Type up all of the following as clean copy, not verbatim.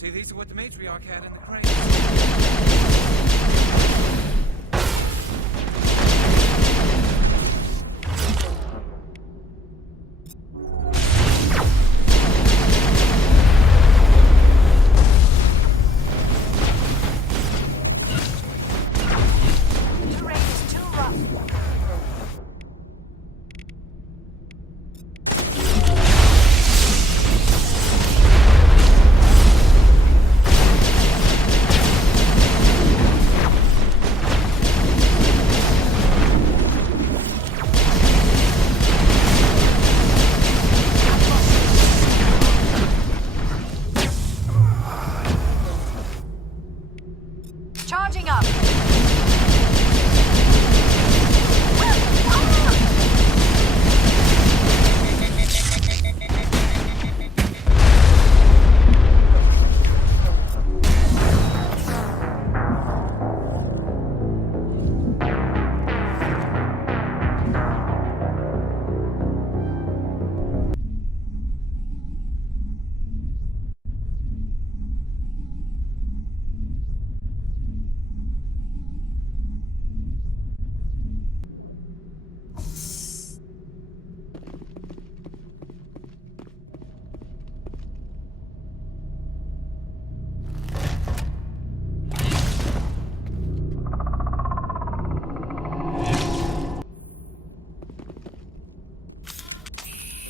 See, these are what the matriarch had in the crate. Charging up!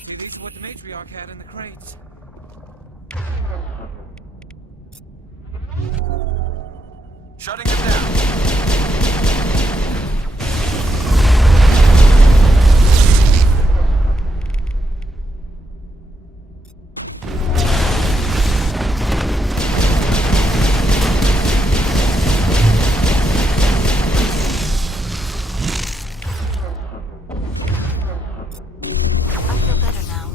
See, these are what the matriarch had in the crates. Shutting him down. I feel better now.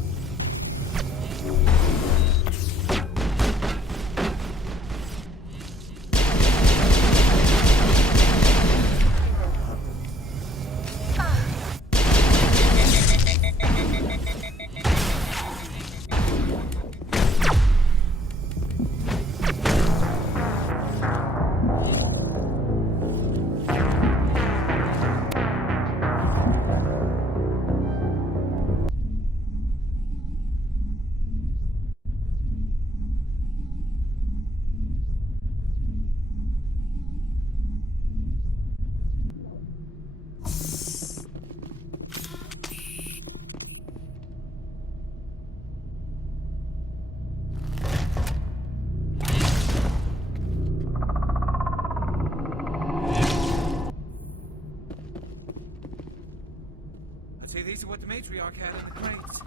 I'd say these are what the matriarch had in the crates.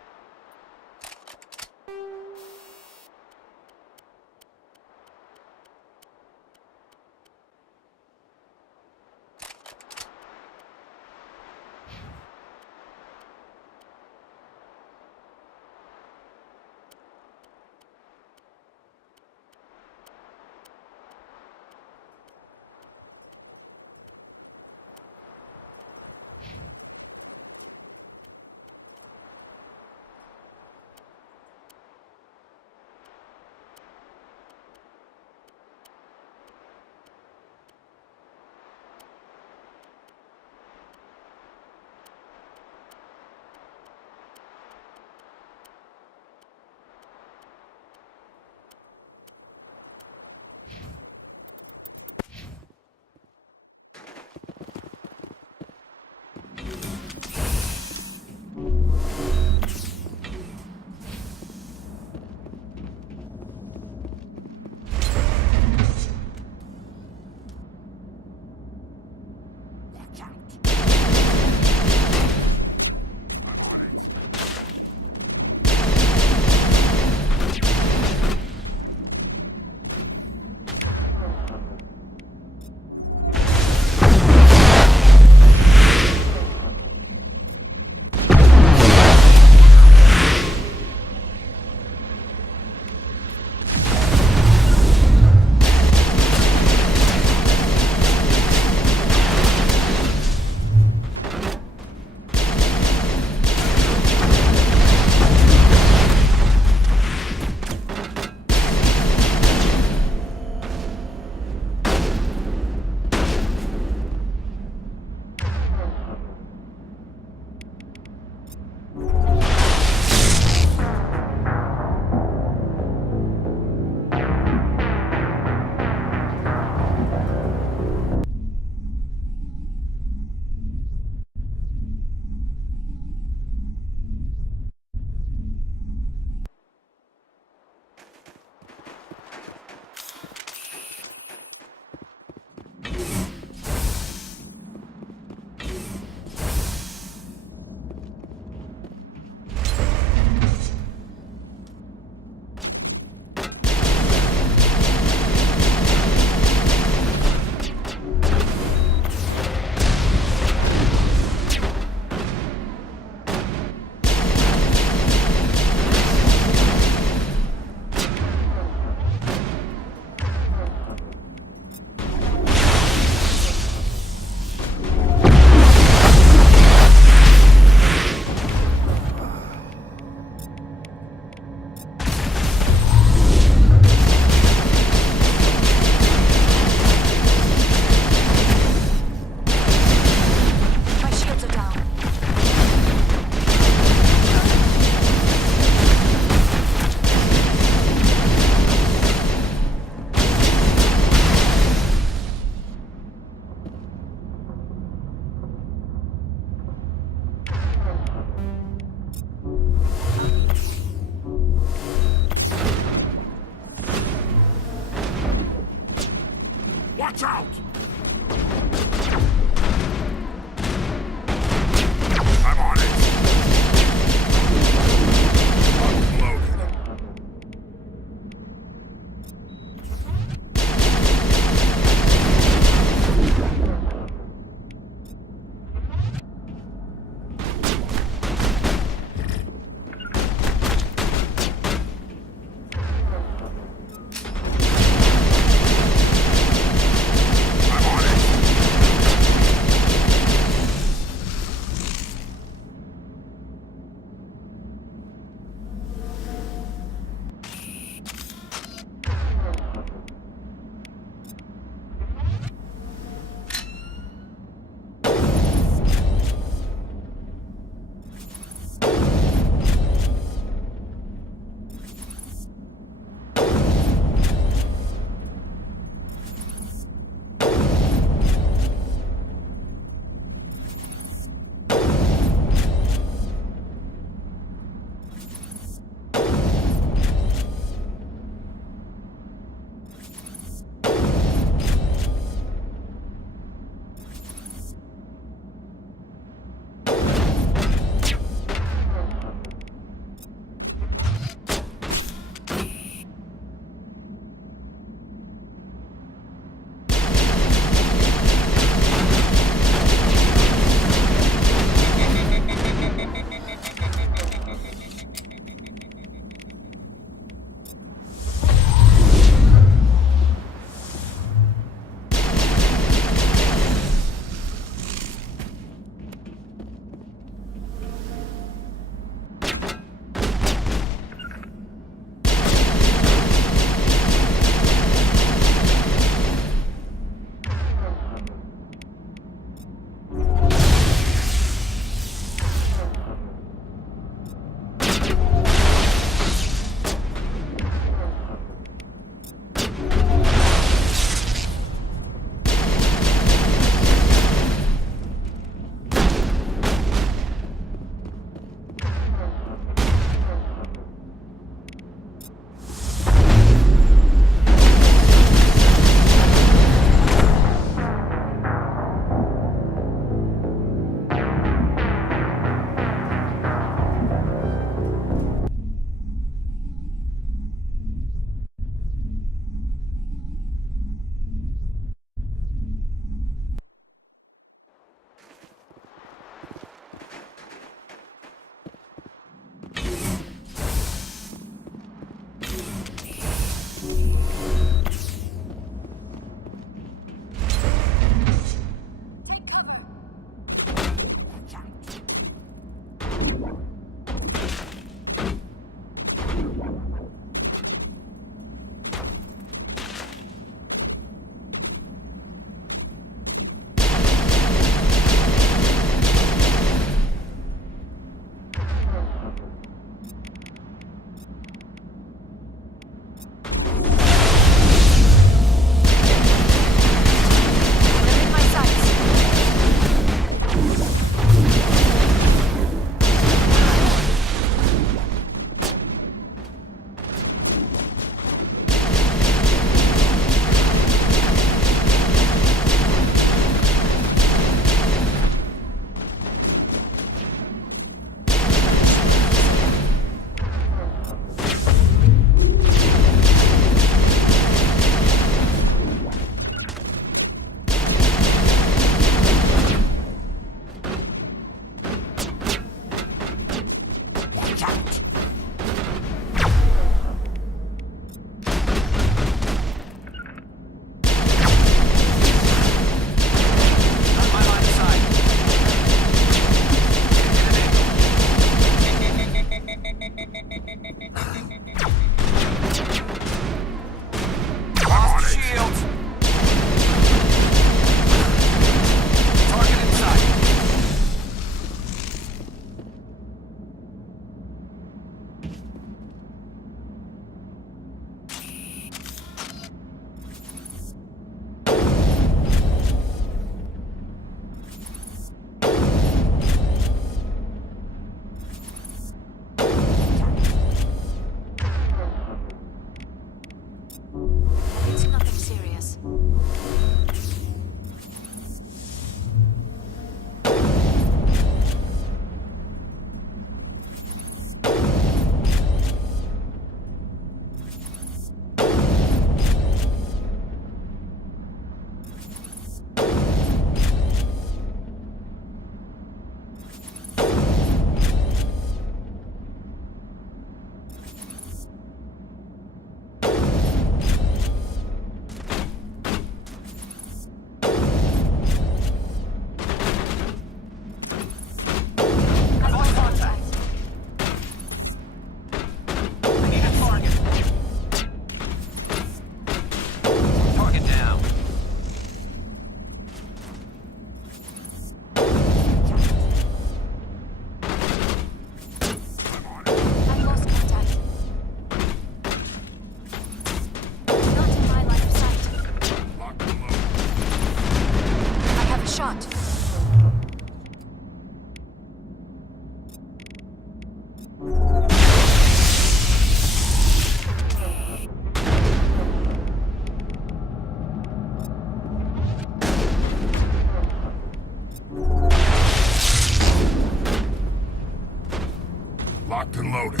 Locked and loaded.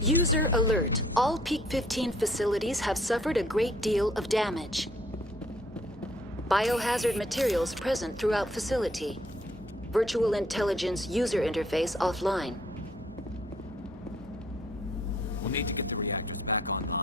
User alert. All Peak 15 facilities have suffered a great deal of damage. Biohazard materials present throughout facility. Virtual intelligence user interface offline. We'll need to get the reactors back online.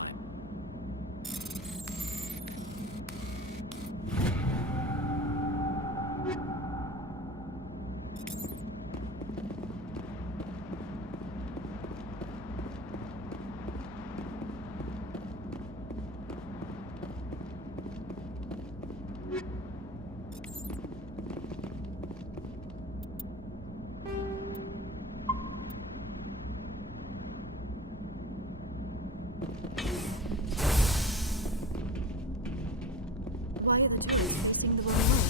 Why are the teams facing the wrong way?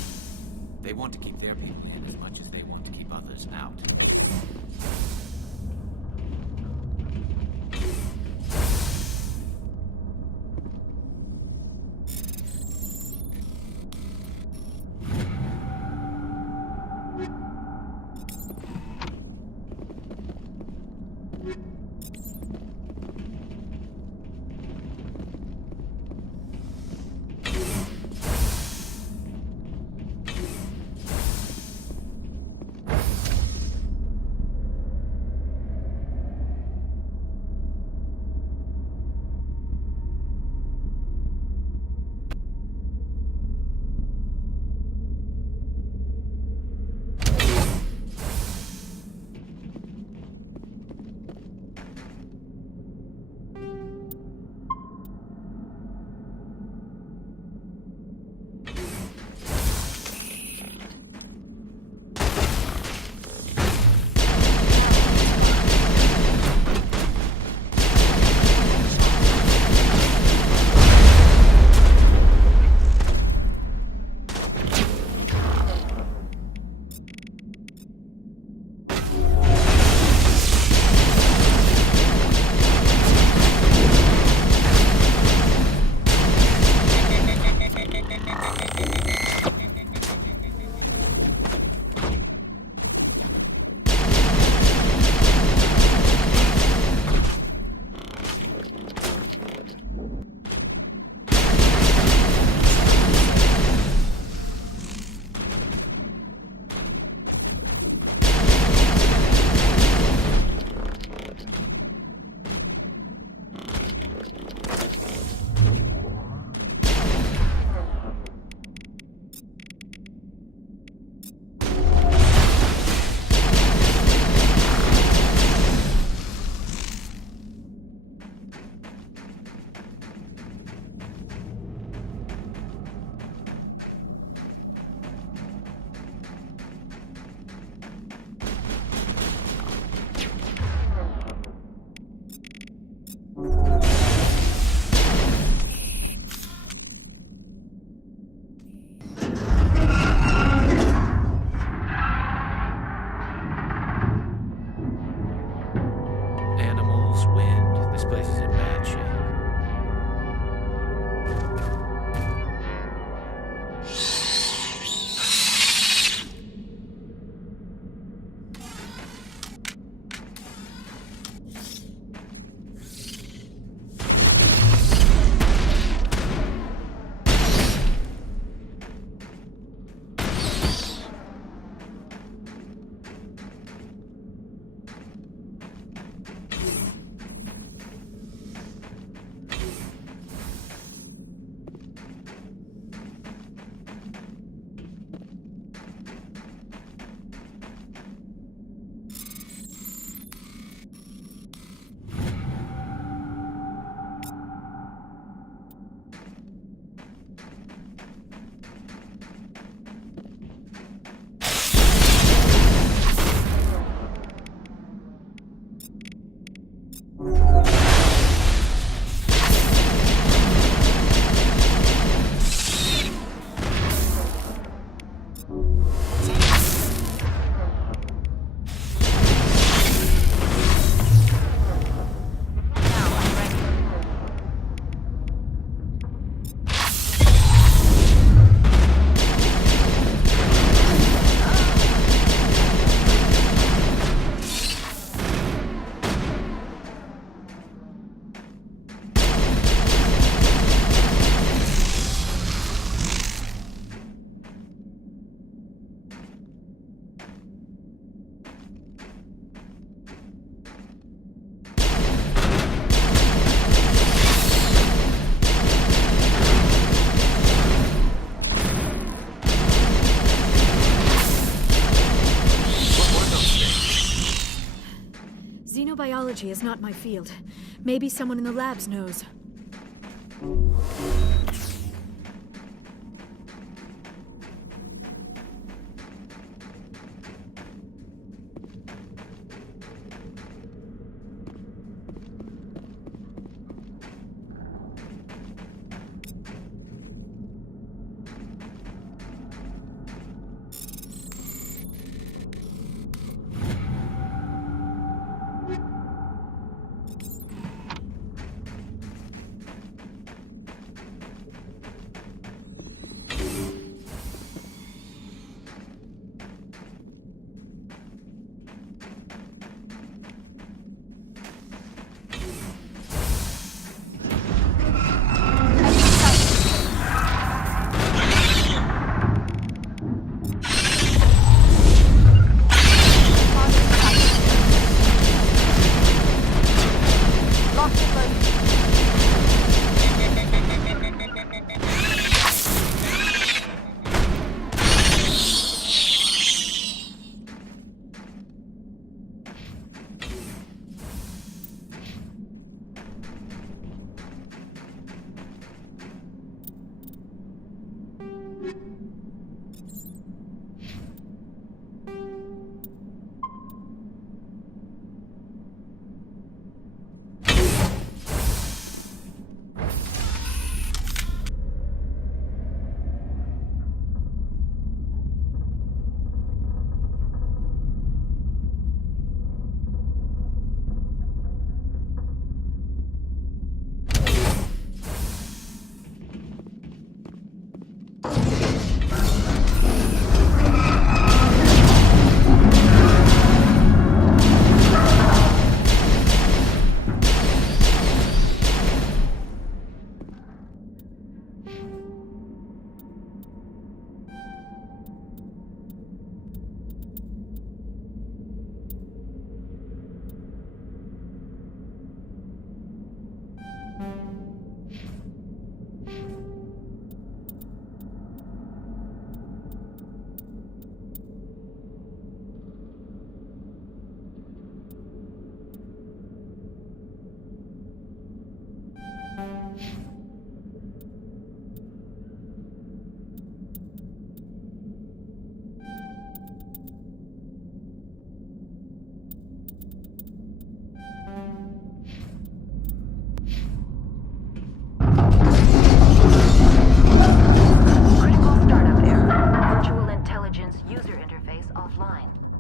They want to keep their people in as much as they want to keep others out. is not my field. Maybe someone in the labs knows.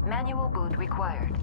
Manual boot required.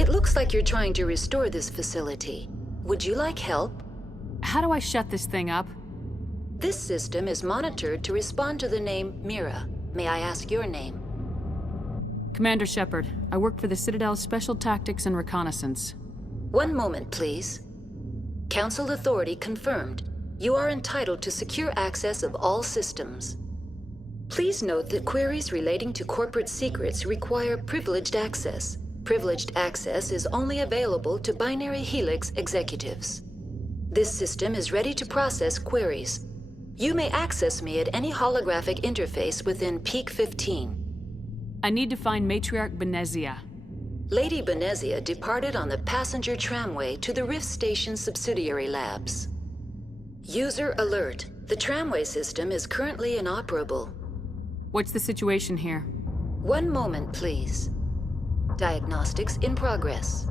It looks like you're trying to restore this facility. Would you like help? How do I shut this thing up? This system is monitored to respond to the name Mira. May I ask your name? Commander Shepard. I work for the Citadel's Special Tactics and Reconnaissance. One moment, please. Council authority confirmed. You are entitled to secure access of all systems. Please note that queries relating to corporate secrets require privileged access. Privileged access is only available to Binary Helix executives. This system is ready to process queries. You may access me at any holographic interface within Peak 15. I need to find Matriarch Benezia. Lady Benezia departed on the passenger tramway to the Rift Station subsidiary labs. User alert. The tramway system is currently inoperable. What's the situation here? One moment, please. Diagnostics in progress.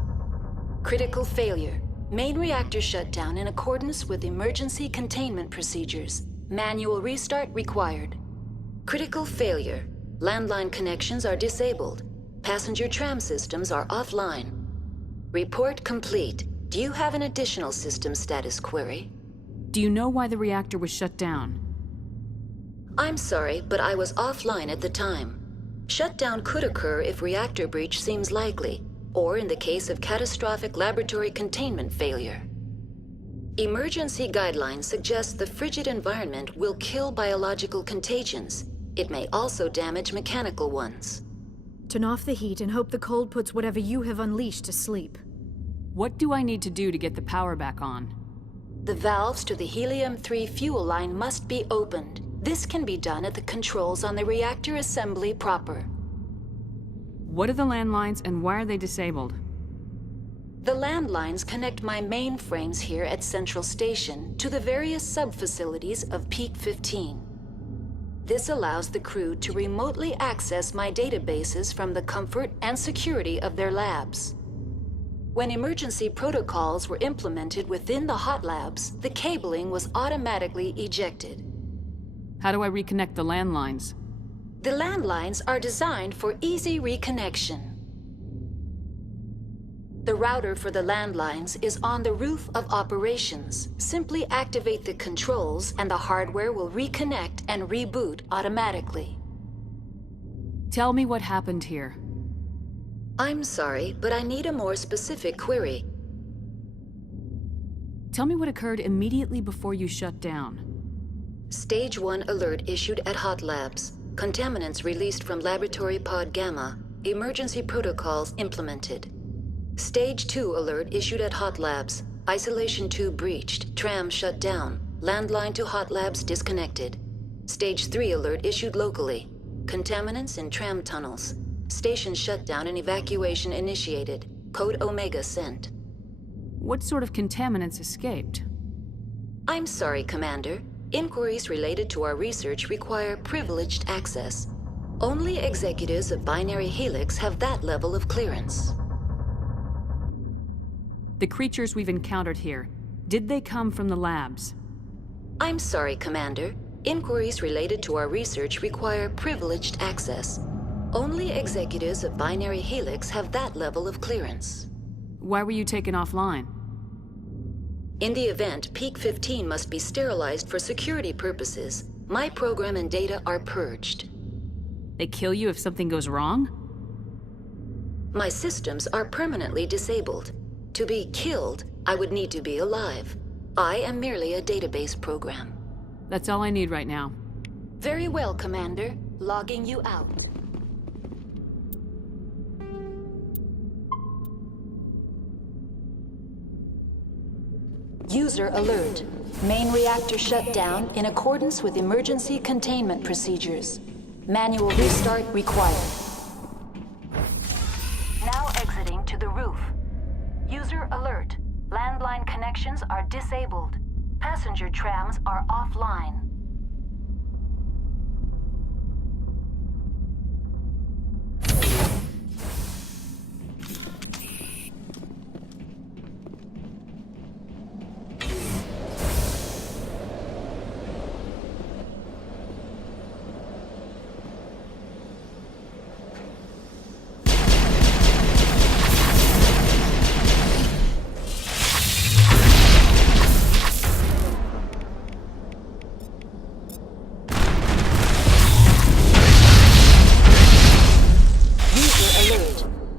Critical failure. Main reactor shutdown in accordance with emergency containment procedures. Manual restart required. Critical failure. Landline connections are disabled. Passenger tram systems are offline. Report complete. Do you have an additional system status query? Do you know why the reactor was shut down? I'm sorry, but I was offline at the time. Shutdown could occur if reactor breach seems likely, or in the case of catastrophic laboratory containment failure. Emergency guidelines suggest the frigid environment will kill biological contagions. It may also damage mechanical ones. Turn off the heat and hope the cold puts whatever you have unleashed to sleep. What do I need to do to get the power back on? The valves to the helium-3 fuel line must be opened. This can be done at the controls on the reactor assembly proper. What are the landlines and why are they disabled? The landlines connect my mainframes here at Central Station to the various sub-facilities of Peak 15. This allows the crew to remotely access my databases from the comfort and security of their labs. When emergency protocols were implemented within the hot labs, the cabling was automatically ejected. How do I reconnect the landlines? The landlines are designed for easy reconnection. The router for the landlines is on the roof of operations. Simply activate the controls and the hardware will reconnect and reboot automatically. Tell me what happened here. I'm sorry, but I need a more specific query. Tell me what occurred immediately before you shut down. Stage 1 alert issued at Hot Labs. Contaminants released from Laboratory Pod Gamma. Emergency protocols implemented. Stage 2 alert issued at Hot Labs. Isolation tube breached. Tram shut down. Landline to Hot Labs disconnected. Stage 3 alert issued locally. Contaminants in tram tunnels. Station shutdown and evacuation initiated. Code Omega sent. What sort of contaminants escaped? I'm sorry, Commander. Inquiries related to our research require privileged access. Only executives of Binary Helix have that level of clearance. The creatures we've encountered here, did they come from the labs? I'm sorry, Commander. Inquiries related to our research require privileged access. Only executives of Binary Helix have that level of clearance. Why were you taken offline? In the event, Peak 15 must be sterilized for security purposes. My program and data are purged. They kill you if something goes wrong? My systems are permanently disabled. To be killed, I would need to be alive. I am merely a database program. That's all I need right now. Very well, Commander. Logging you out. User alert. Main reactor shut down in accordance with emergency containment procedures. Manual restart required. Now exiting to the roof. User alert. Landline connections are disabled. Passenger trams are offline.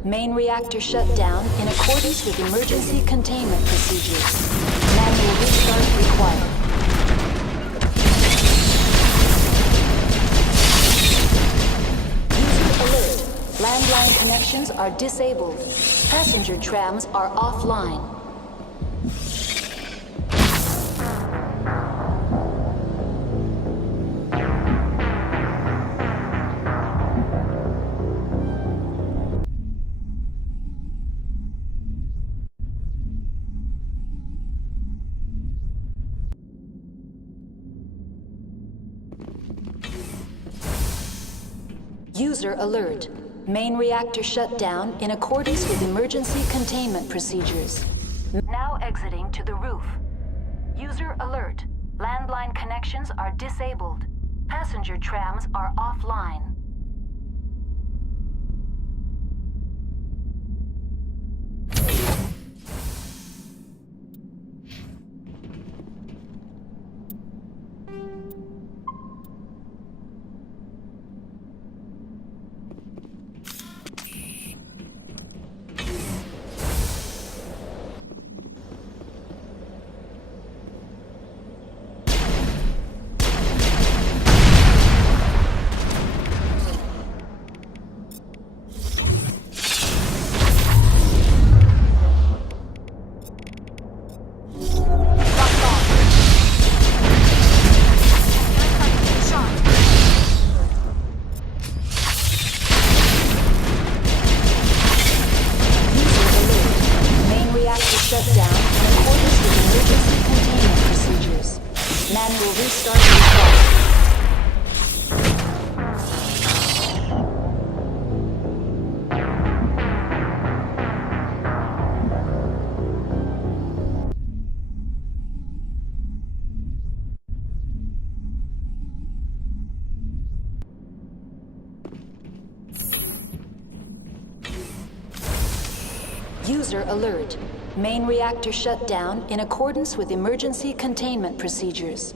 Main reactor shut down in accordance with emergency containment procedures. Manual restart required. User alert. Landline connections are disabled. Passenger trams are offline. User alert. Main reactor shut down in accordance with emergency containment procedures. Now exiting to the roof. User alert. Landline connections are disabled. Passenger trams are offline. User alert. Main reactor shut down in accordance with emergency containment procedures.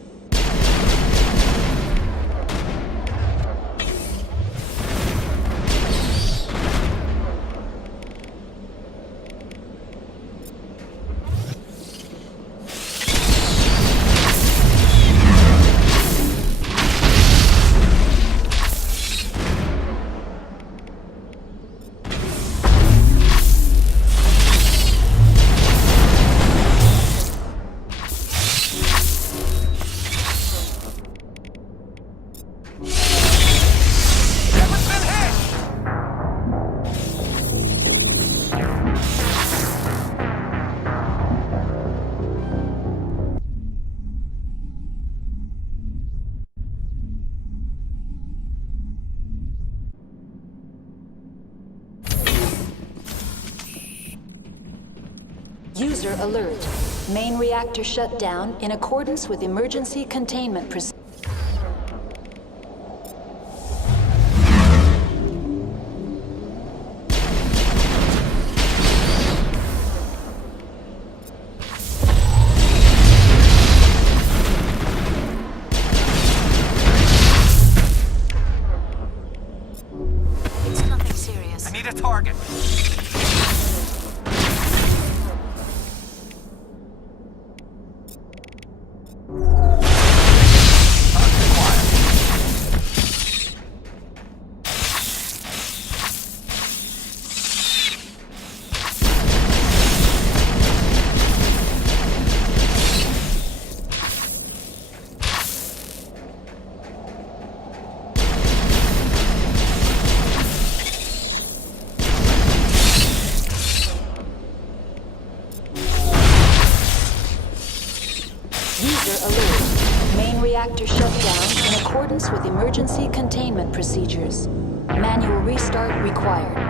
User alert. Main reactor shut down in accordance with emergency containment procedures. It's nothing serious. I need a target. Reactor shut down in accordance with emergency containment procedures. Manual restart required.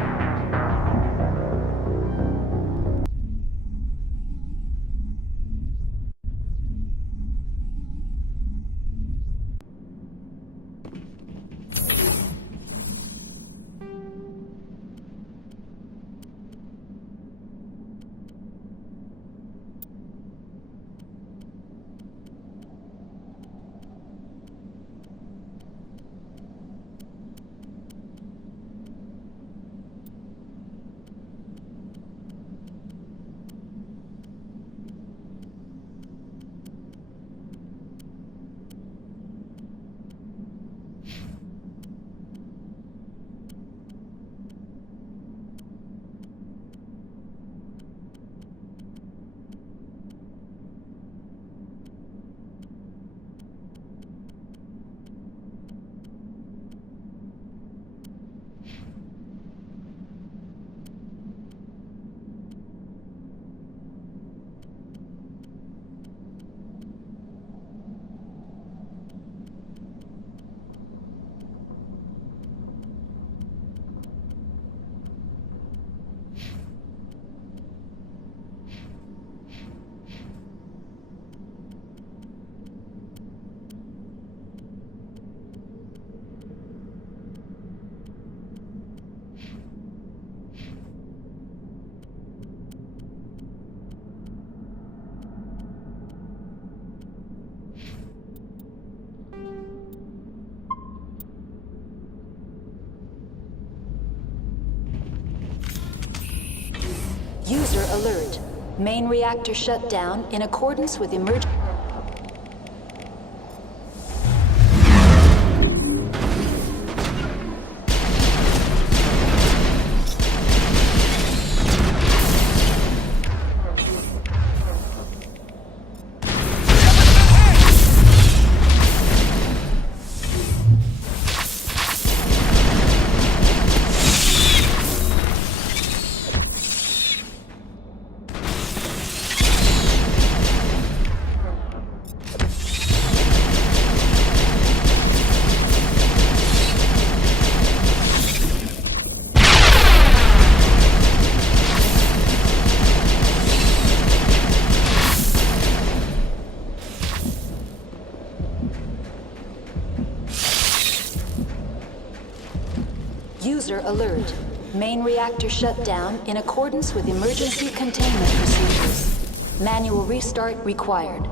alert. Main reactor shut down in accordance with emergency. User alert. Main reactor shut down in accordance with emergency containment procedures. Manual restart required.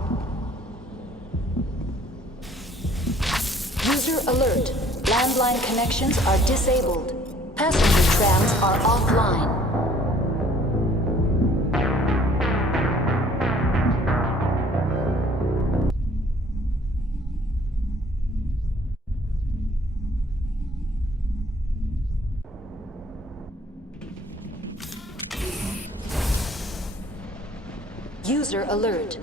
User alert. Landline connections are disabled. Passenger trams are offline. User alert.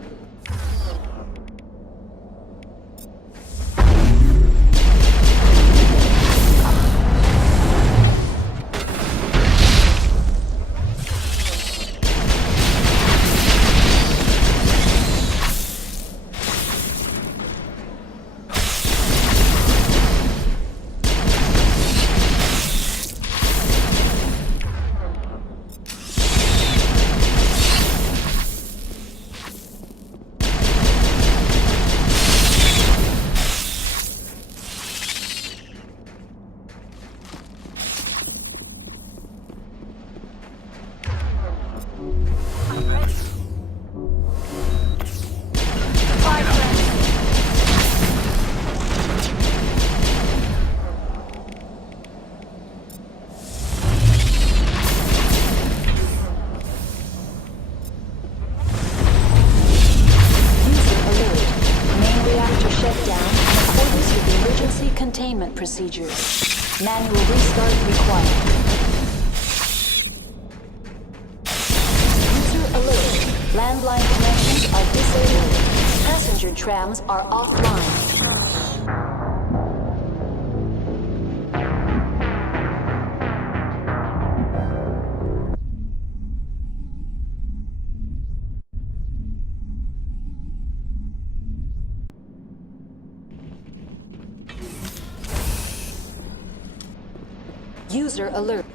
Containment procedures. Manual restart required. User alert. Landline connections are disabled. Passenger trams are offline. User alert.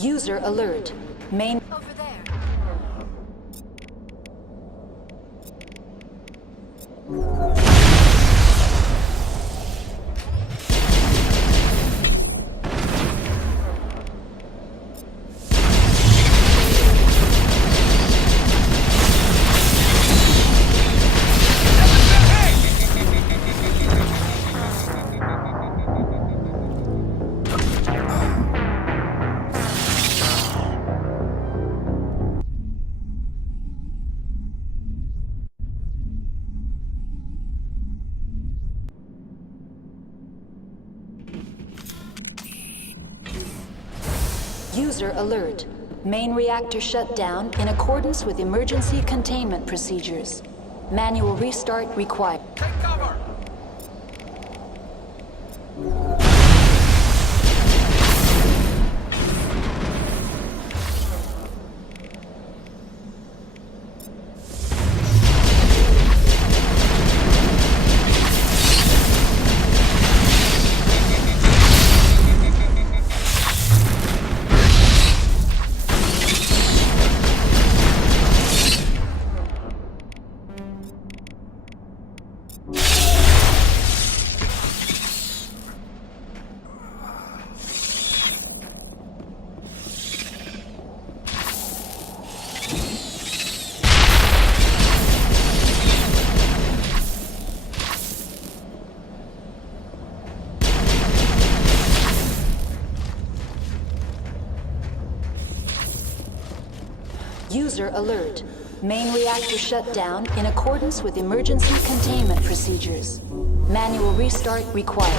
User alert. Main. Over there. User alert. Main reactor shut down in accordance with emergency containment procedures. Manual restart required. Take cover! User alert. Main reactor shut down in accordance with emergency containment procedures. Manual restart required.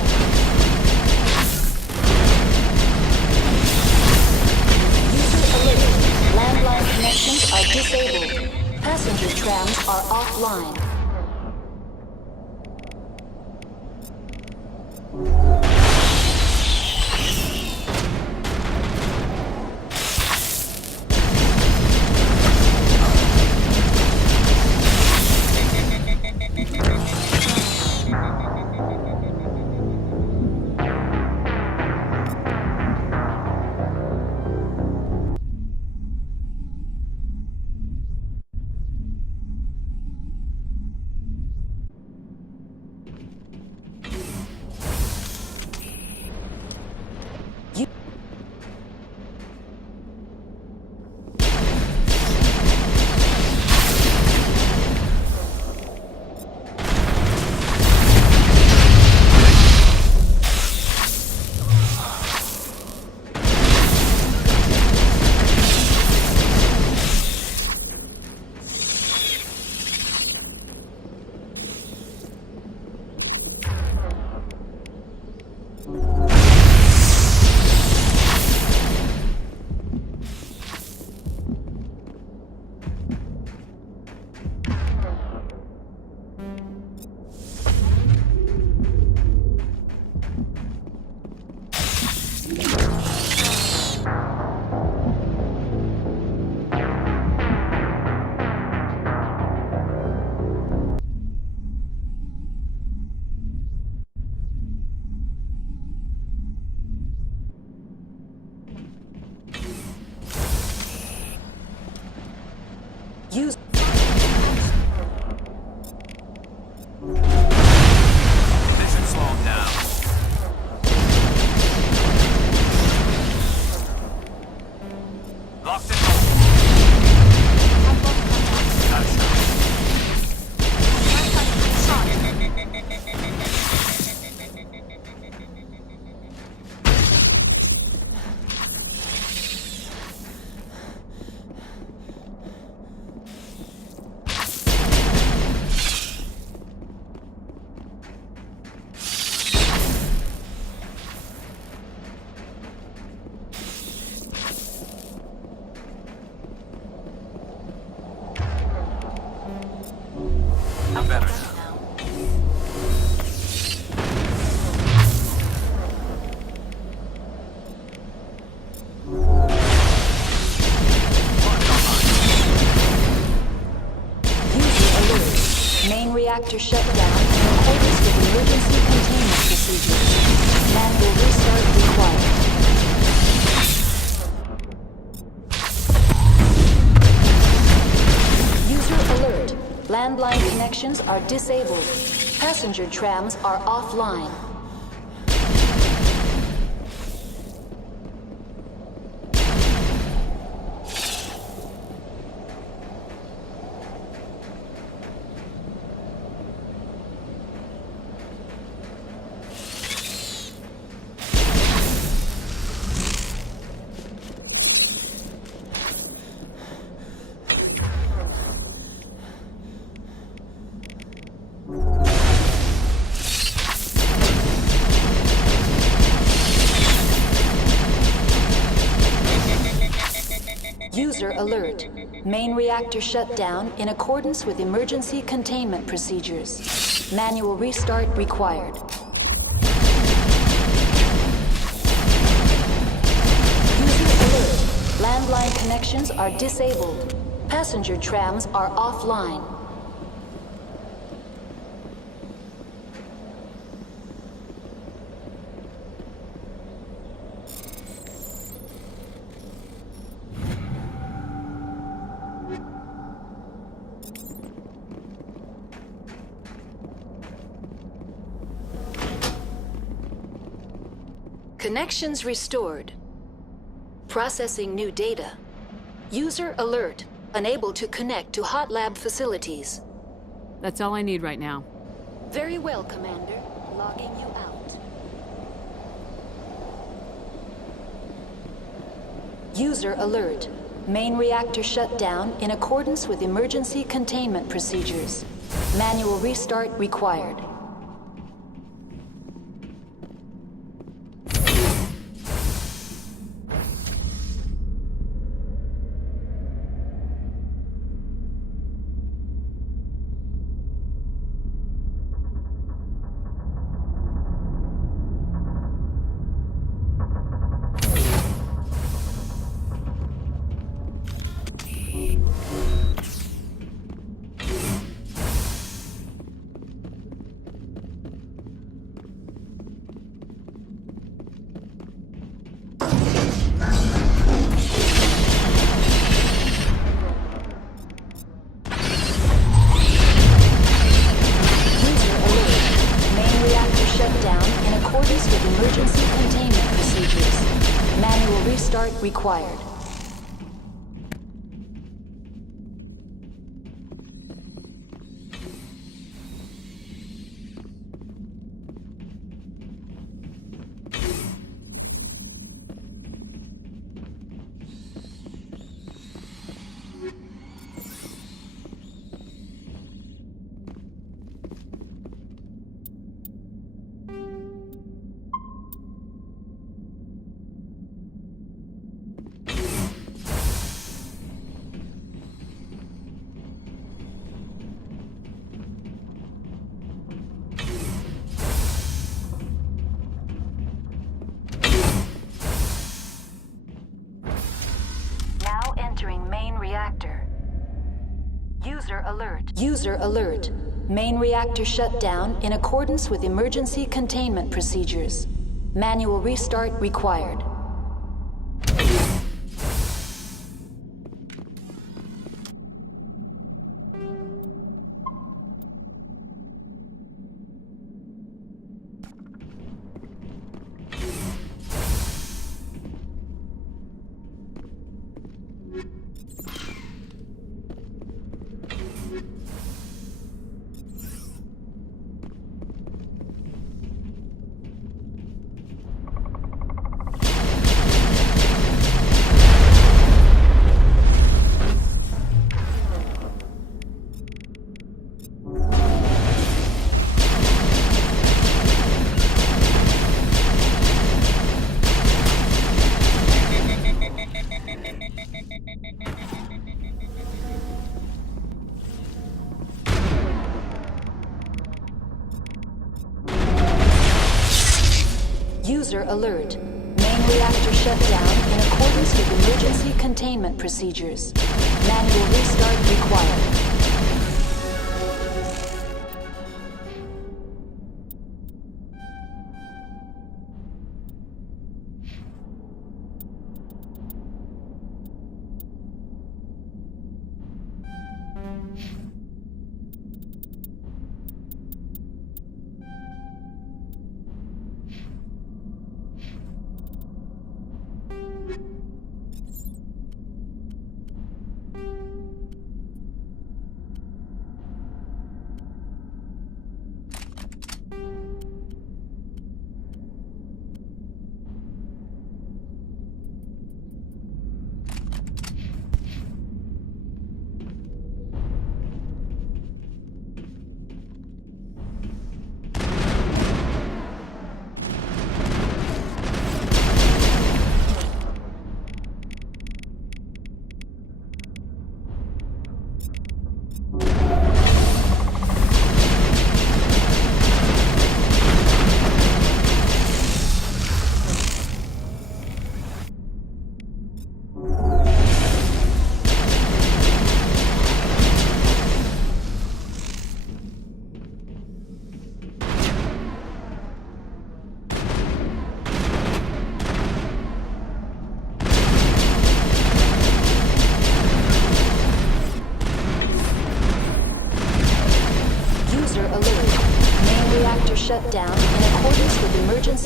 User alert. Landline connections are disabled. Passenger trams are offline. connections are disabled. Passenger trams are offline. User alert. Main reactor shut down in accordance with emergency containment procedures. Manual restart required. User alert. Landline connections are disabled. Passenger trams are offline. Connections restored. Processing new data. User alert. Unable to connect to hot lab facilities. That's all I need right now. Very well, Commander. Logging you out. User alert. Main reactor shut down in accordance with emergency containment procedures. Manual restart required. Required. Main reactor. User alert. User alert. Main reactor shut down in accordance with emergency containment procedures. Manual restart required. User alert. Main reactor shut down in accordance with emergency containment procedures. Manual restart required.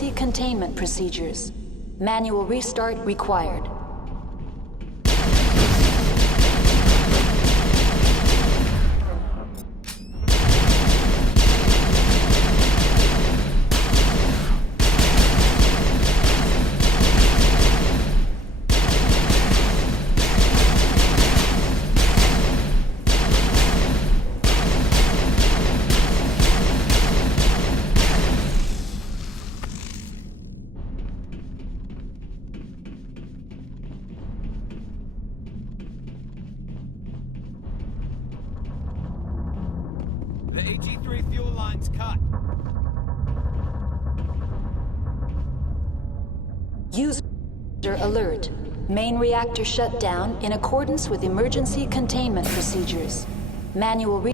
emergency containment procedures. Manual restart required. The AG-3 fuel line's cut. User alert. Main reactor shut down in accordance with emergency containment procedures. Manual re-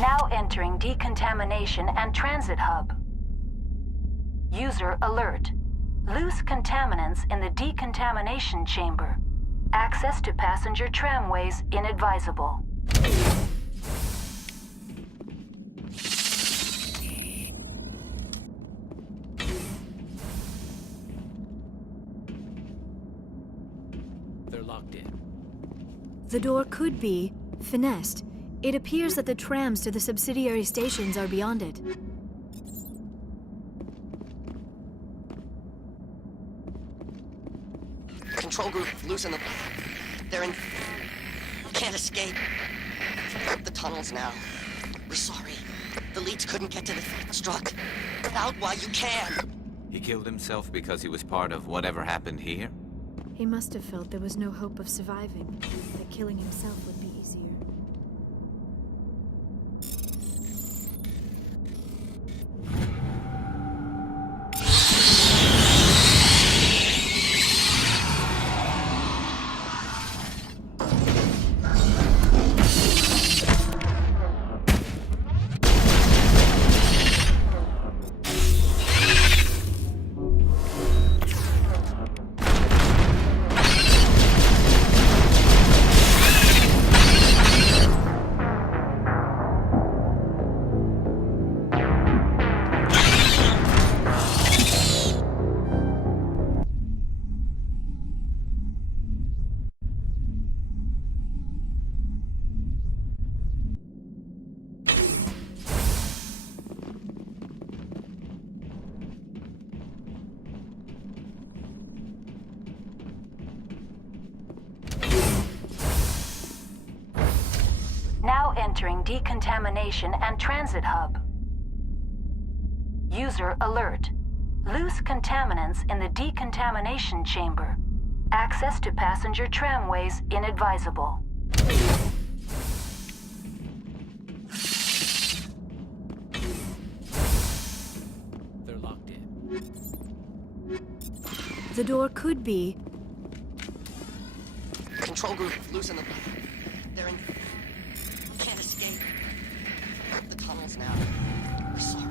Now entering decontamination and transit hub. User alert. Loose contaminants in the decontamination chamber. Access to passenger tramways inadvisable. locked in. The door could be finessed. It appears that the trams to the subsidiary stations are beyond it. Control group, loosen the... They're in... Can't escape. The tunnels now. We're sorry. The leads couldn't get to the... Struck. Get out while you can. He killed himself because he was part of whatever happened here? He must have felt there was no hope of surviving, that killing himself would be easier. Now entering decontamination and transit hub. User alert. Loose contaminants in the decontamination chamber. Access to passenger tramways inadvisable. They're locked in. The door could be... Control group, loosen the... They're in... Can't escape. The tunnels now. We're sorry.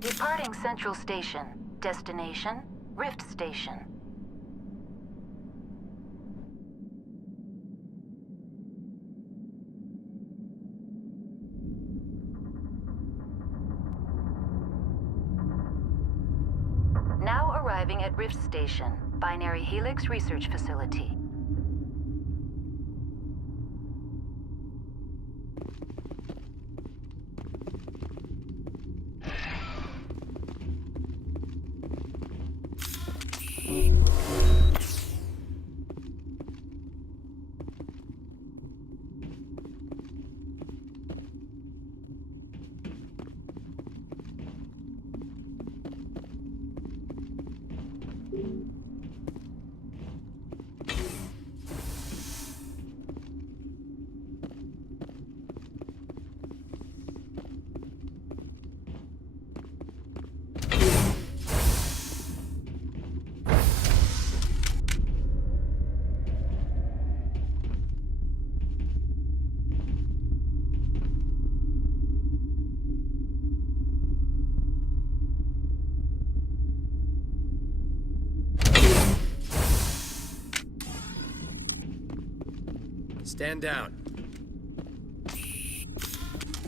Departing Central Station. Destination, Rift Station. Now arriving at Rift Station, Binary Helix Research Facility. Stand down.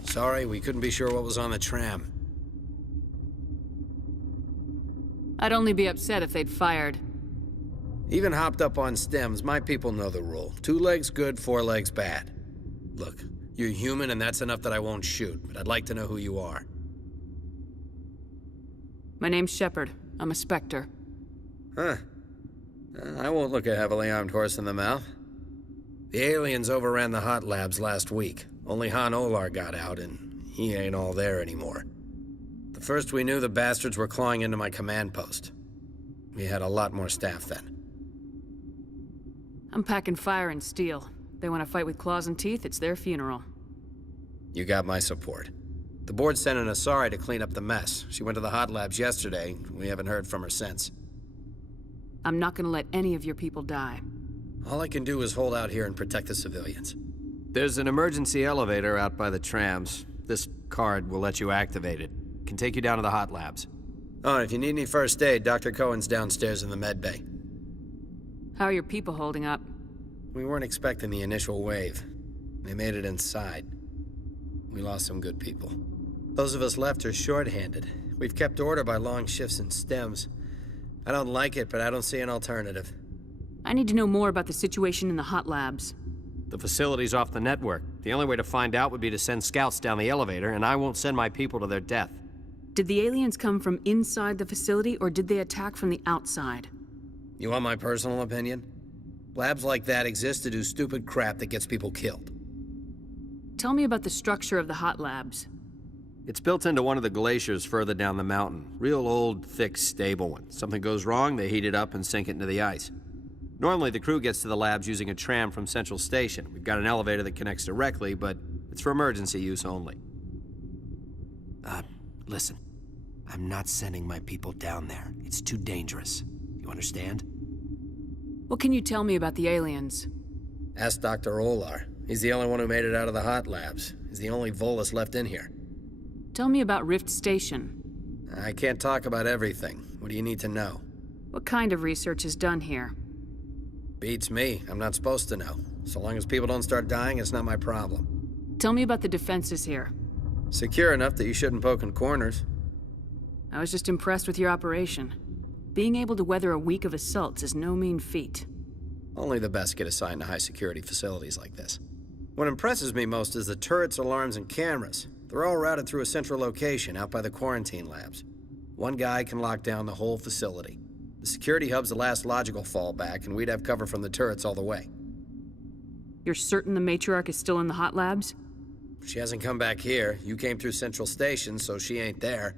Sorry, we couldn't be sure what was on the tram. I'd only be upset if they'd fired. Even hopped up on stems, my people know the rule. 2 legs good, 4 legs bad. Look, you're human and that's enough that I won't shoot, but I'd like to know who you are. My name's Shepard. I'm a Spectre. Huh. I won't look a heavily armed horse in the mouth. The aliens overran the hot labs last week. Only Han Olar got out, and he ain't all there anymore. The first we knew, the bastards were clawing into my command post. We had a lot more staff then. I'm packing fire and steel. They want to fight with claws and teeth, it's their funeral. You got my support. The board sent an Asari to clean up the mess. She went to the hot labs yesterday. We haven't heard from her since. I'm not gonna let any of your people die. All I can do is hold out here and protect the civilians. There's an emergency elevator out by the trams. This card will let you activate it. Can take you down to the hot labs. Oh, and if you need any first aid, Dr. Cohen's downstairs in the med bay. How are your people holding up? We weren't expecting the initial wave. They made it inside. We lost some good people. Those of us left are short-handed. We've kept order by long shifts and stems. I don't like it, but I don't see an alternative. I need to know more about the situation in the hot labs. The facility's off the network. The only way to find out would be to send scouts down the elevator, and I won't send my people to their death. Did the aliens come from inside the facility, or did they attack from the outside? You want my personal opinion? Labs like that exist to do stupid crap that gets people killed. Tell me about the structure of the hot labs. It's built into one of the glaciers further down the mountain. Real old, thick, stable one. Something goes wrong, they heat it up and sink it into the ice. Normally, the crew gets to the labs using a tram from Central Station. We've got an elevator that connects directly, but it's for emergency use only. Listen. I'm not sending my people down there. It's too dangerous. You understand? What can you tell me about the aliens? Ask Dr. Olar. He's the only one who made it out of the hot labs. He's the only Volus left in here. Tell me about Rift Station. I can't talk about everything. What do you need to know? What kind of research is done here? Beats me. I'm not supposed to know. So long as people don't start dying, it's not my problem. Tell me about the defenses here. Secure enough that you shouldn't poke in corners. I was just impressed with your operation. Being able to weather a week of assaults is no mean feat. Only the best get assigned to high-security facilities like this. What impresses me most is the turrets, alarms, and cameras. They're all routed through a central location out by the quarantine labs. One guy can lock down the whole facility. The security hub's the last logical fallback, and we'd have cover from the turrets all the way. You're certain the Matriarch is still in the hot labs? She hasn't come back here. You came through Central Station, so she ain't there.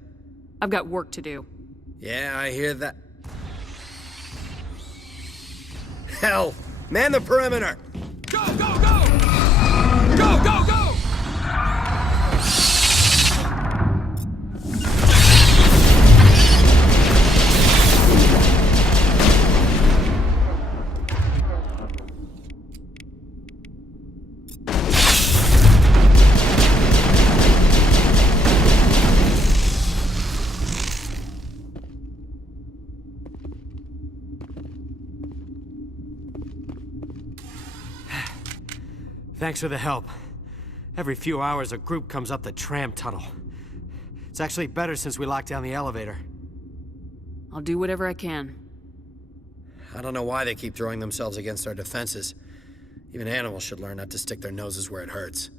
I've got work to do. Yeah, I hear that. Hell! Man the perimeter! Go, go, go! Go, go, go! Thanks for the help. Every few hours, a group comes up the tram tunnel. It's actually better since we locked down the elevator. I'll do whatever I can. I don't know why they keep throwing themselves against our defenses. Even animals should learn not to stick their noses where it hurts.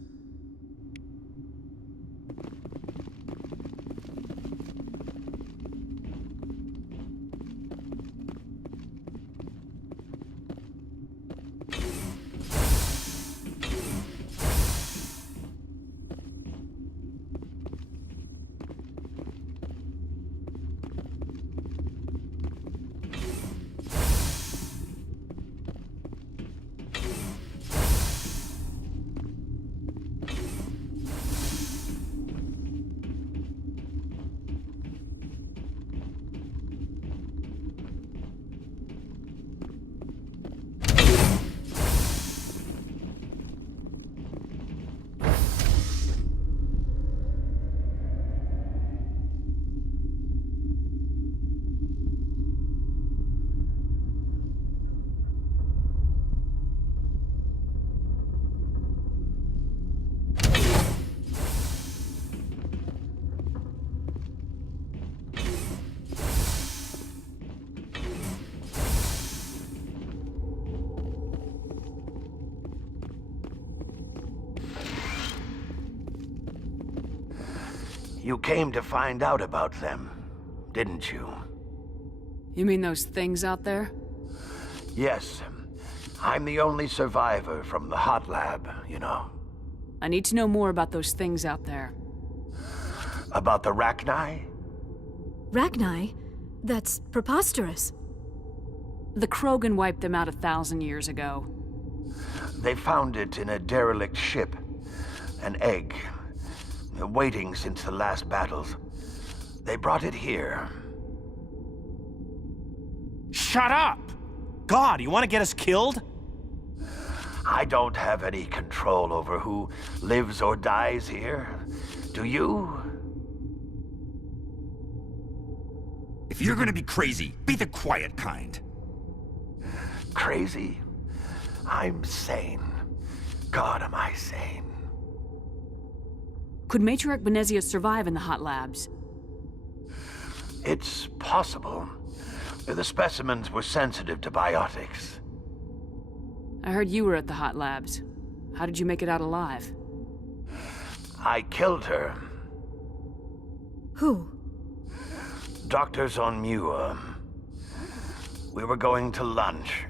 You came to find out about them, didn't you? You mean those things out there? Yes. I'm the only survivor from the hot lab, you know. I need to know more about those things out there. About the Rachni? Rachni? That's preposterous. The Krogan wiped them out 1,000 years ago. They found it in a derelict ship. An egg. Waiting since the last battles. They brought it here. Shut up! God, you want to get us killed? I don't have any control over who lives or dies here. Do you? If you're gonna be crazy, be the quiet kind. Crazy? I'm sane. God, am I sane. Could Matriarch Benezia survive in the hot labs? It's possible. The specimens were sensitive to biotics. I heard you were at the hot labs. How did you make it out alive? I killed her. Who? Dr. Zonmua. We were going to lunch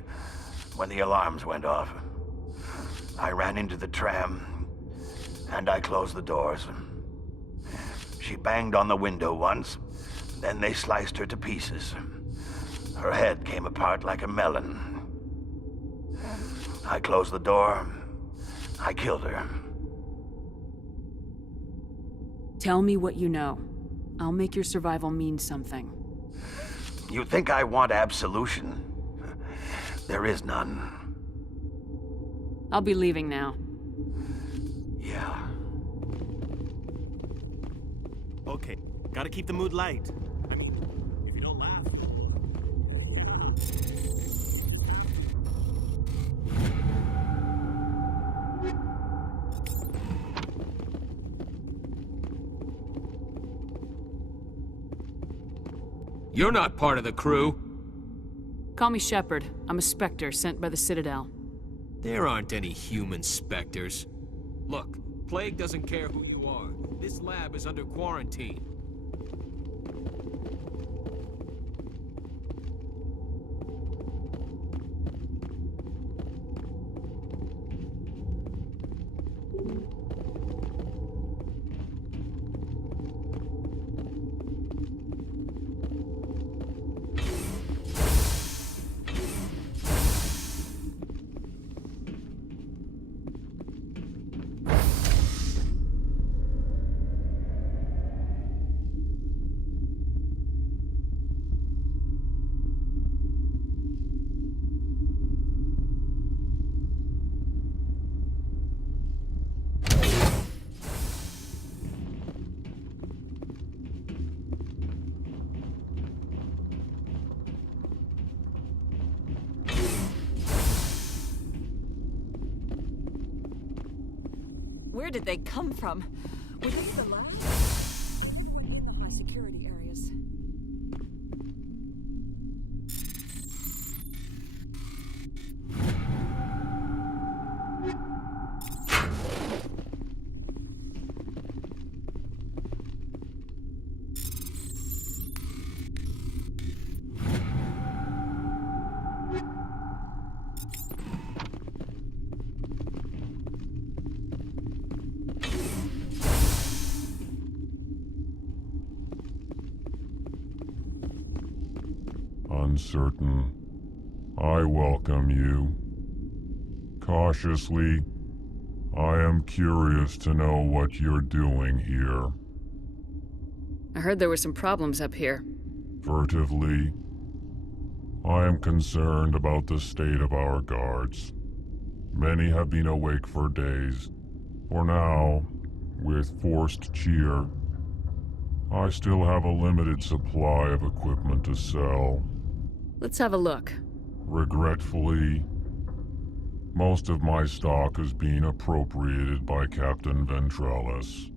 when the alarms went off. I ran into the tram, and I closed the doors. She banged on the window once, then they sliced her to pieces. Her head came apart like a melon. I closed the door. I killed her. Tell me what you know. I'll make your survival mean something. You think I want absolution? There is none. I'll be leaving now. Yeah. Okay, gotta keep the mood light. If you don't laugh... You're not part of the crew. Call me Shepard. I'm a Spectre sent by the Citadel. There aren't any human specters. Look, Plague doesn't care who you are. This lab is under quarantine. Where did they come from? Were they in the lab? The high security areas. Uncertain. I welcome you. Cautiously, I am curious to know what you're doing here. I heard there were some problems up here. Furtively, I am concerned about the state of our guards. Many have been awake for days. For now, with forced cheer, I still have a limited supply of equipment to sell. Let's have a look. Regretfully, most of my stock is being appropriated by Captain Ventrellis.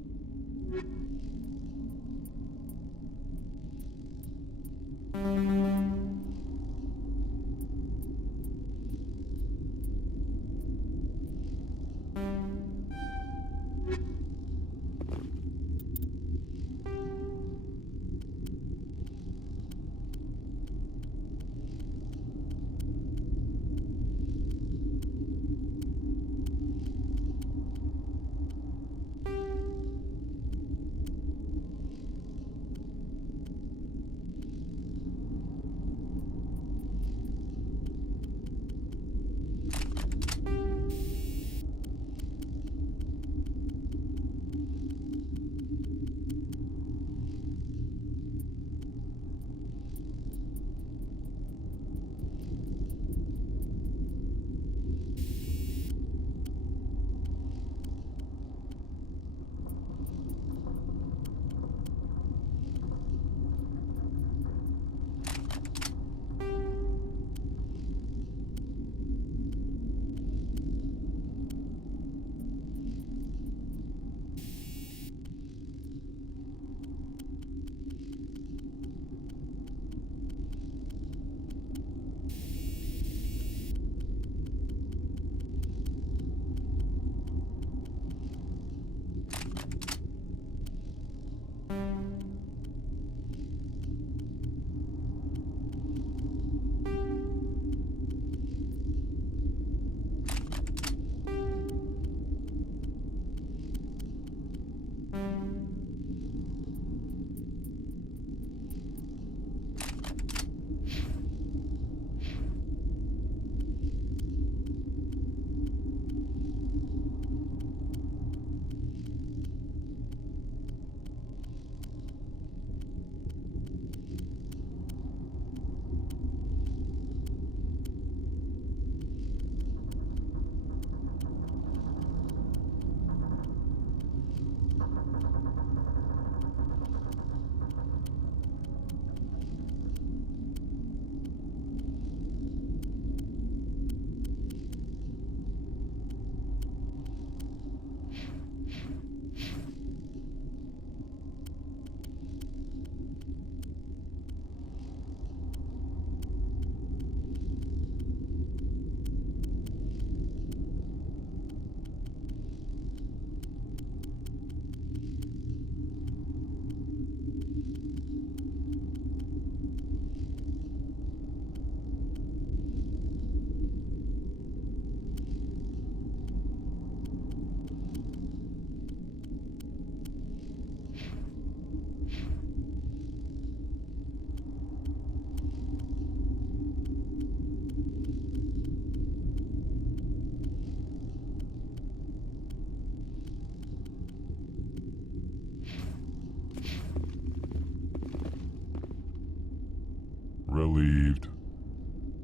Relieved.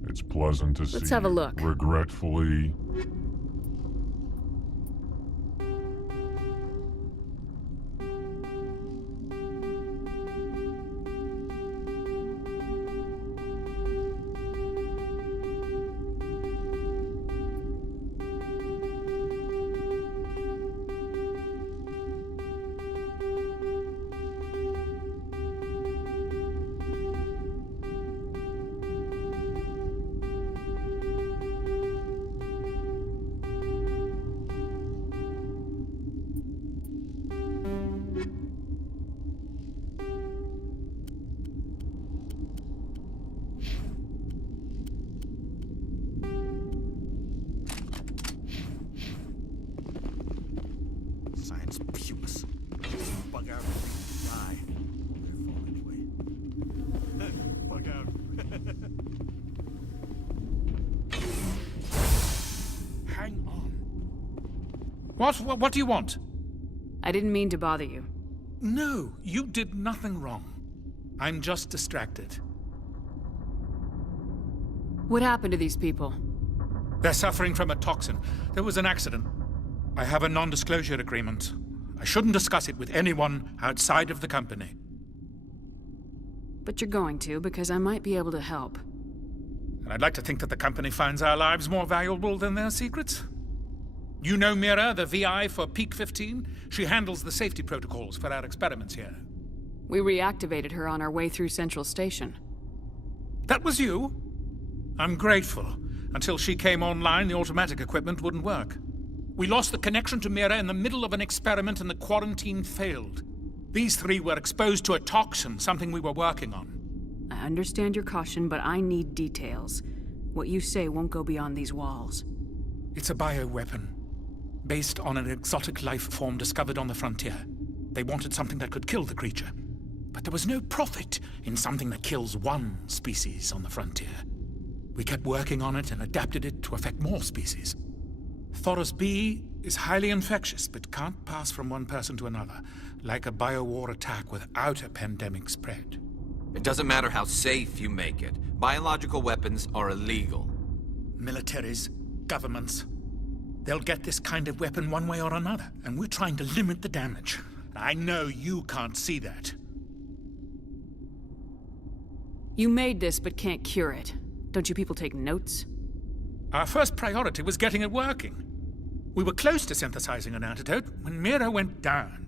It's pleasant to see. Let's have a look. Regretfully. Science pumas. Bug out. Die. They're full anyway. Bug out. Hang on. What do you want? I didn't mean to bother you. No, you did nothing wrong. I'm just distracted. What happened to these people? They're suffering from a toxin. There was an accident. I have a non-disclosure agreement. I shouldn't discuss it with anyone outside of the company. But you're going to, because I might be able to help. And I'd like to think that the company finds our lives more valuable than their secrets. You know Mira, the VI for Peak 15? She handles the safety protocols for our experiments here. We reactivated her on our way through Central Station. That was you? I'm grateful. Until she came online, the automatic equipment wouldn't work. We lost the connection to Mira in the middle of an experiment and the quarantine failed. These three were exposed to a toxin, something we were working on. I understand your caution, but I need details. What you say won't go beyond these walls. It's a bioweapon, based on an exotic life form discovered on the frontier. They wanted something that could kill the creature. But there was no profit in something that kills one species on the frontier. We kept working on it and adapted it to affect more species. Thoros B is highly infectious, but can't pass from one person to another, like a biowar attack without a pandemic spread. It doesn't matter how safe you make it. Biological weapons are illegal. Militaries, governments, they'll get this kind of weapon one way or another, and we're trying to limit the damage. I know you can't see that. You made this, but can't cure it. Don't you people take notes? Our first priority was getting it working. We were close to synthesizing an antidote when Mira went down.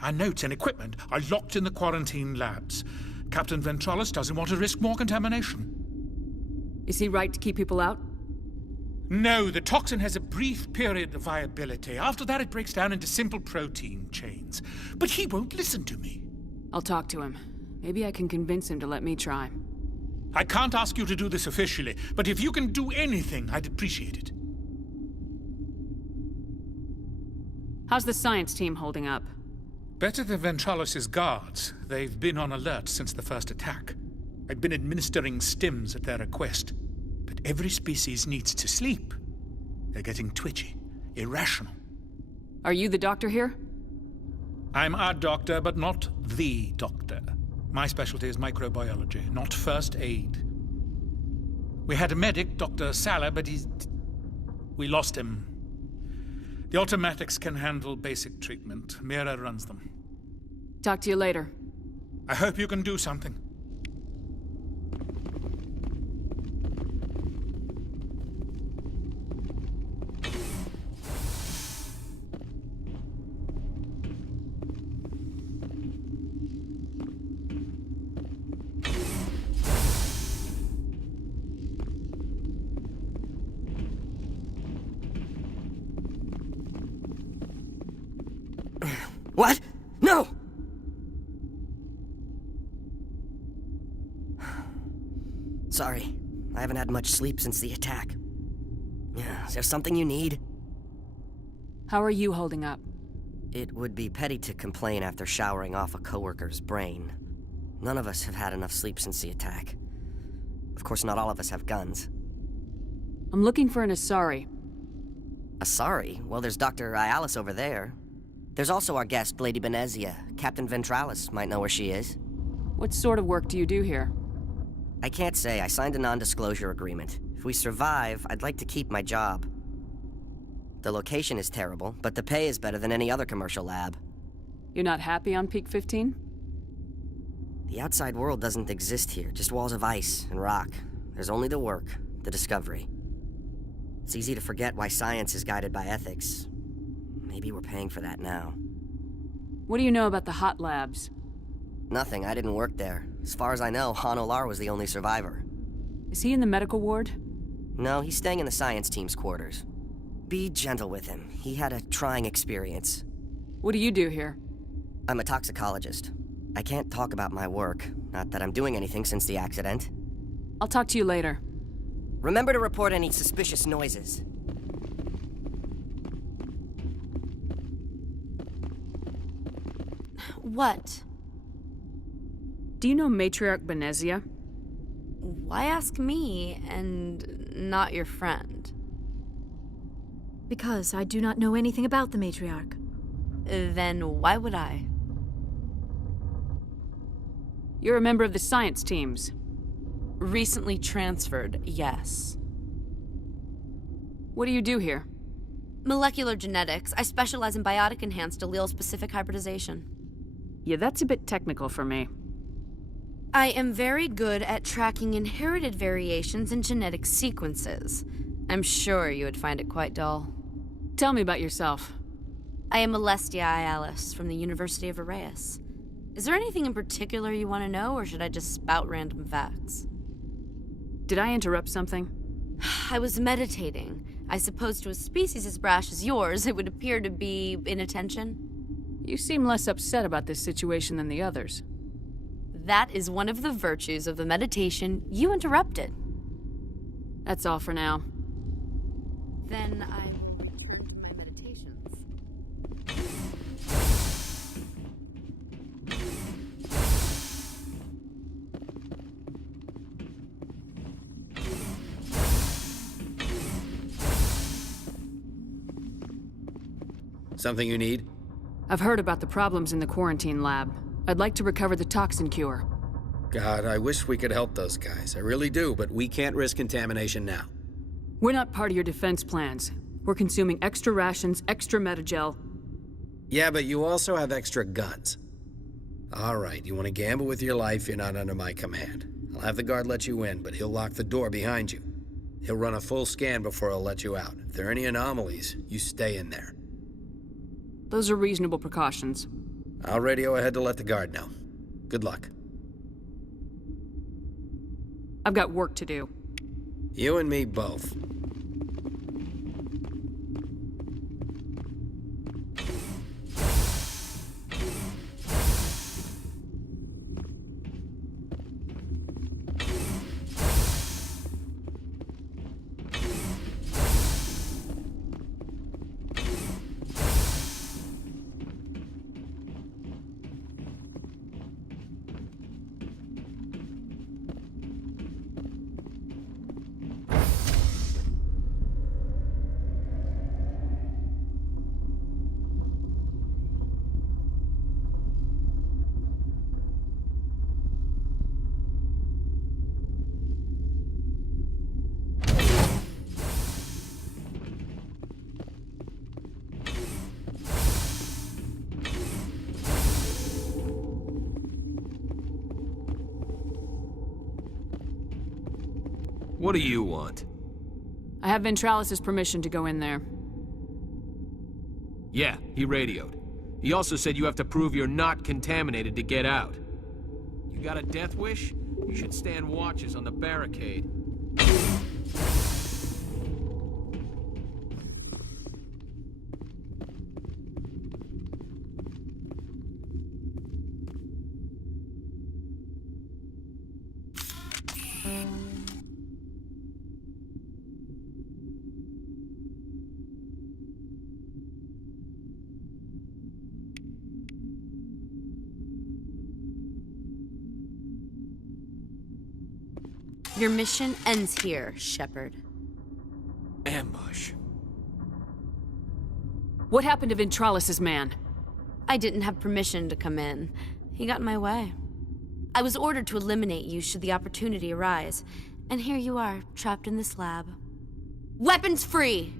Our notes and equipment are locked in the quarantine labs. Captain Ventralis doesn't want to risk more contamination. Is he right to keep people out? No, the toxin has a brief period of viability. After that, it breaks down into simple protein chains. But he won't listen to me. I'll talk to him. Maybe I can convince him to let me try. I can't ask you to do this officially, but if you can do anything, I'd appreciate it. How's the science team holding up? Better than Ventralis' guards. They've been on alert since the first attack. I've been administering stims at their request. But every species needs to sleep. They're getting twitchy, irrational. Are you the doctor here? I'm a doctor, but not the doctor. My specialty is microbiology, not first aid. We had a medic, Dr. Salah, but we lost him. The automatics can handle basic treatment. Mira runs them. Talk to you later. I hope you can do something. What? No! Sorry, I haven't had much sleep since the attack. Is there something you need? How are you holding up? It would be petty to complain after showering off a coworker's brain. None of us have had enough sleep since the attack. Of course, not all of us have guns. I'm looking for an Asari. Asari? Well, there's Dr. Ialis over there. There's also our guest, Lady Benezia. Captain Ventralis might know where she is. What sort of work do you do here? I can't say. I signed a non-disclosure agreement. If we survive, I'd like to keep my job. The location is terrible, but the pay is better than any other commercial lab. You're not happy on Peak 15? The outside world doesn't exist here, just walls of ice and rock. There's only the work, the discovery. It's easy to forget why science is guided by ethics. Maybe we're paying for that now. What do you know about the hot labs? Nothing, I didn't work there. As far as I know, Han Olar was the only survivor. Is he in the medical ward? No, he's staying in the science team's quarters. Be gentle with him. He had a trying experience. What do you do here? I'm a toxicologist. I can't talk about my work. Not that I'm doing anything since the accident. I'll talk to you later. Remember to report any suspicious noises. What? Do you know Matriarch Benezia? Why ask me and not your friend? Because I do not know anything about the Matriarch. Then why would I? You're a member of the science teams. Recently transferred, yes. What do you do here? Molecular genetics. I specialize in biotic-enhanced allele-specific hybridization. Yeah, that's a bit technical for me. I am very good at tracking inherited variations in genetic sequences. I'm sure you would find it quite dull. Tell me about yourself. I am Alestia Ialis from the University of Arraeus. Is there anything in particular you want to know, or should I just spout random facts? Did I interrupt something? I was meditating. I suppose to a species as brash as yours, it would appear to be inattention. You seem less upset about this situation than the others. That is one of the virtues of the meditation you interrupted. That's all for now. Then I... my meditations. Something you need? I've heard about the problems in the quarantine lab. I'd like to recover the toxin cure. God, I wish we could help those guys. I really do, but we can't risk contamination now. We're not part of your defense plans. We're consuming extra rations, extra Metagel. Yeah, but you also have extra guns. All right, you want to gamble with your life, you're not under my command. I'll have the guard let you in, but he'll lock the door behind you. He'll run a full scan before he'll let you out. If there are any anomalies, you stay in there. Those are reasonable precautions. I'll radio ahead to let the guard know. Good luck. I've got work to do. You and me both. What do you want? I have Ventralis' permission to go in there. Yeah, he radioed. He also said you have to prove you're not contaminated to get out. You got a death wish? You should stand watches on the barricade. Your mission ends here, Shepard. Ambush. What happened to Ventralis' man? I didn't have permission to come in. He got in my way. I was ordered to eliminate you should the opportunity arise. And here you are, trapped in this lab. Weapons free!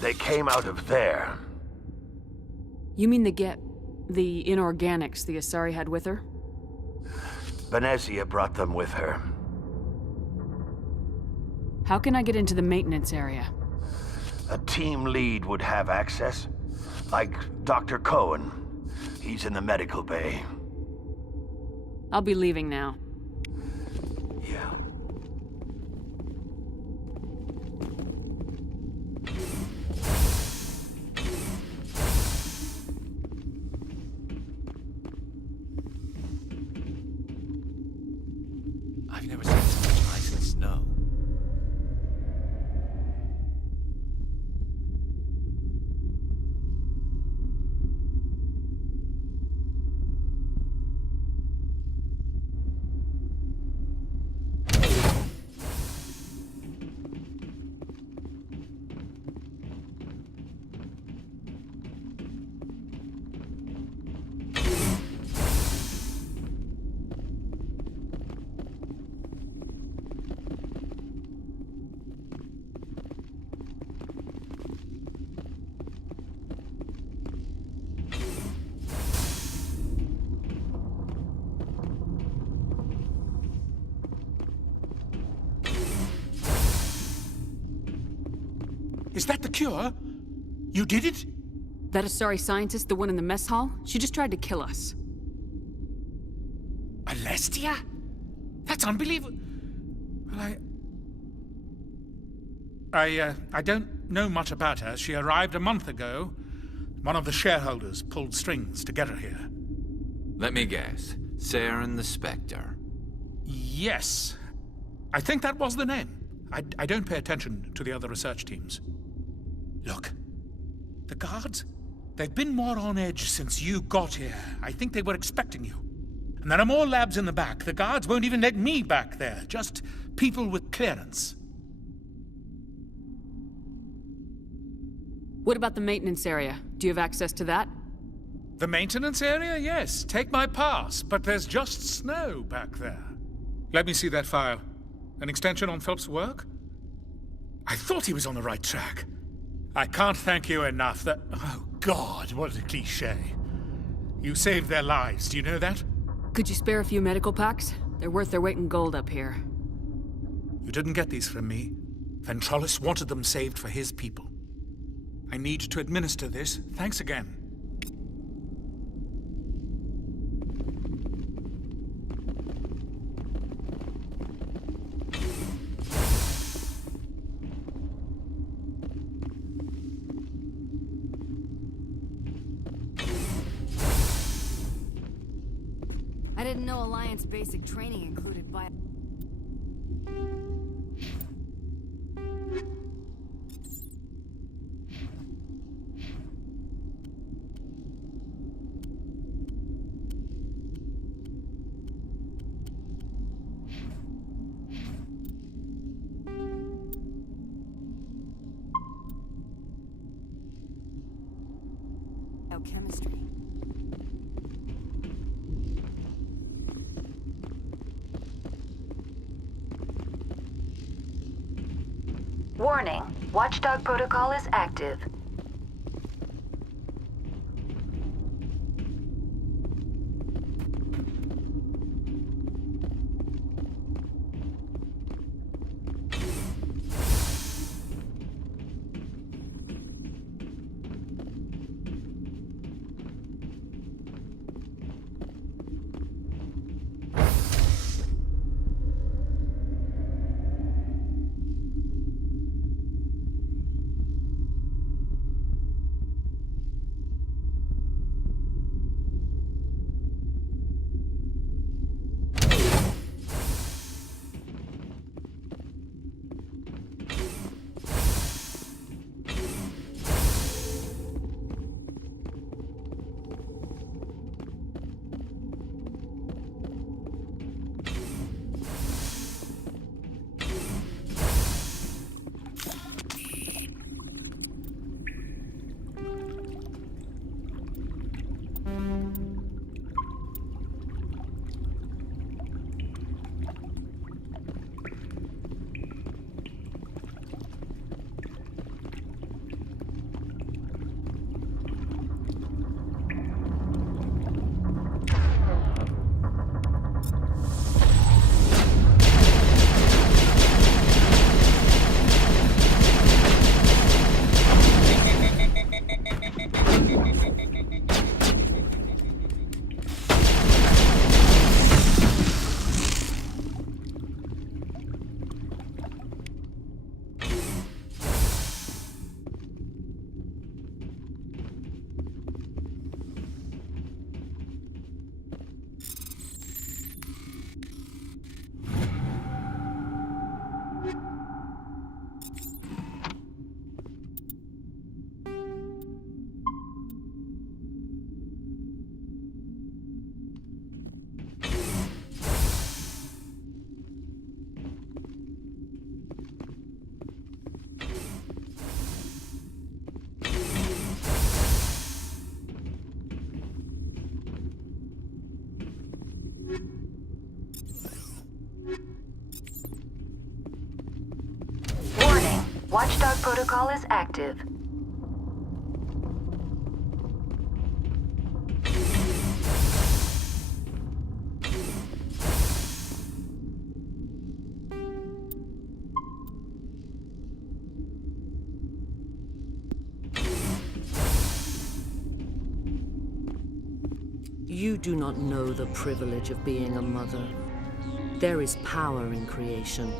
They came out of there. You mean the inorganics the Asari had with her? Venezia brought them with her. How can I get into the maintenance area? A team lead would have access. Like Dr. Cohen. He's in the medical bay. I'll be leaving now. Yeah. I've never seen so much ice and snow. Is that the cure? You did it? That Asari scientist, the one in the mess hall? She just tried to kill us. Alestia? That's unbelievable. Well, I don't know much about her. She arrived a month ago. One of the shareholders pulled strings to get her here. Let me guess. Saren the Spectre. Yes. I think that was the name. I don't pay attention to the other research teams. Look, the guards, they've been more on edge since you got here. I think they were expecting you. And there are more labs in the back. The guards won't even let me back there. Just people with clearance. What about the maintenance area? Do you have access to that? The maintenance area? Yes. Take my pass. But there's just snow back there. Let me see that file. An extension on Phelps' work? I thought he was on the right track. I can't thank you enough that... Oh, God, what a cliché. You saved their lives, do you know that? Could you spare a few medical packs? They're worth their weight in gold up here. You didn't get these from me. Ventrolis wanted them saved for his people. I need to administer this. Thanks again. I didn't know Alliance basic training included bio... biochemistry. Warning, Watchdog protocol is active. Watchdog protocol is active. You do not know the privilege of being a mother. There is power in creation.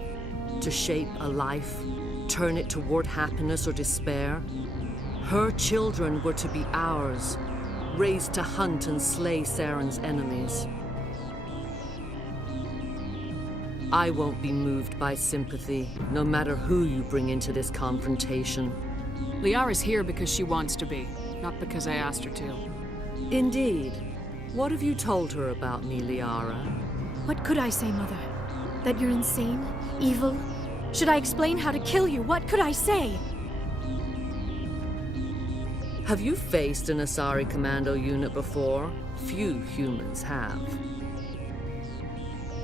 To shape a life, turn it toward happiness or despair. Her children were to be ours, raised to hunt and slay Saren's enemies. I won't be moved by sympathy, no matter who you bring into this confrontation. Liara's here because she wants to be, not because I asked her to. Indeed. What have you told her about me, Liara? What could I say, Mother? That you're insane? Evil? Should I explain how to kill you? What could I say? Have you faced an Asari commando unit before? Few humans have.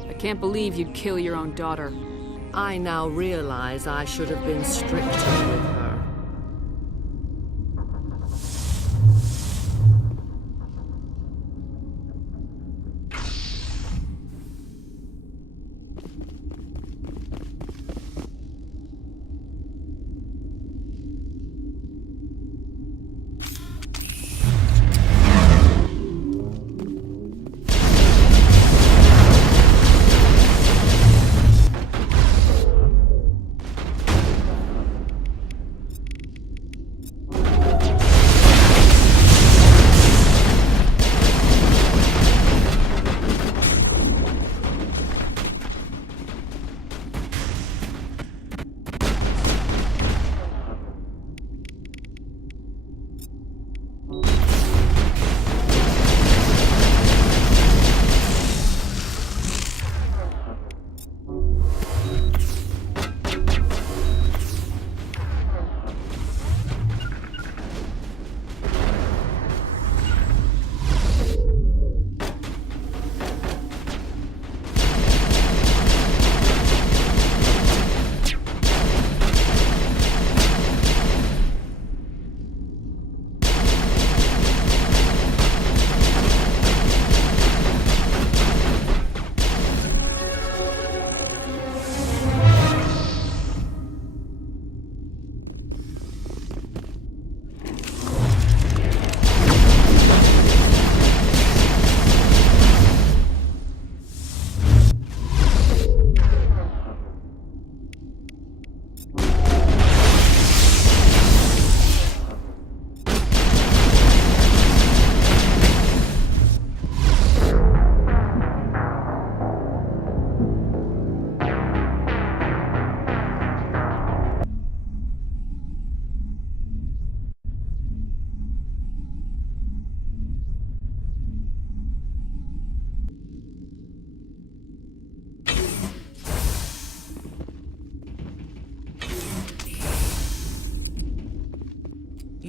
I can't believe you'd kill your own daughter. I now realize I should have been stricter with her.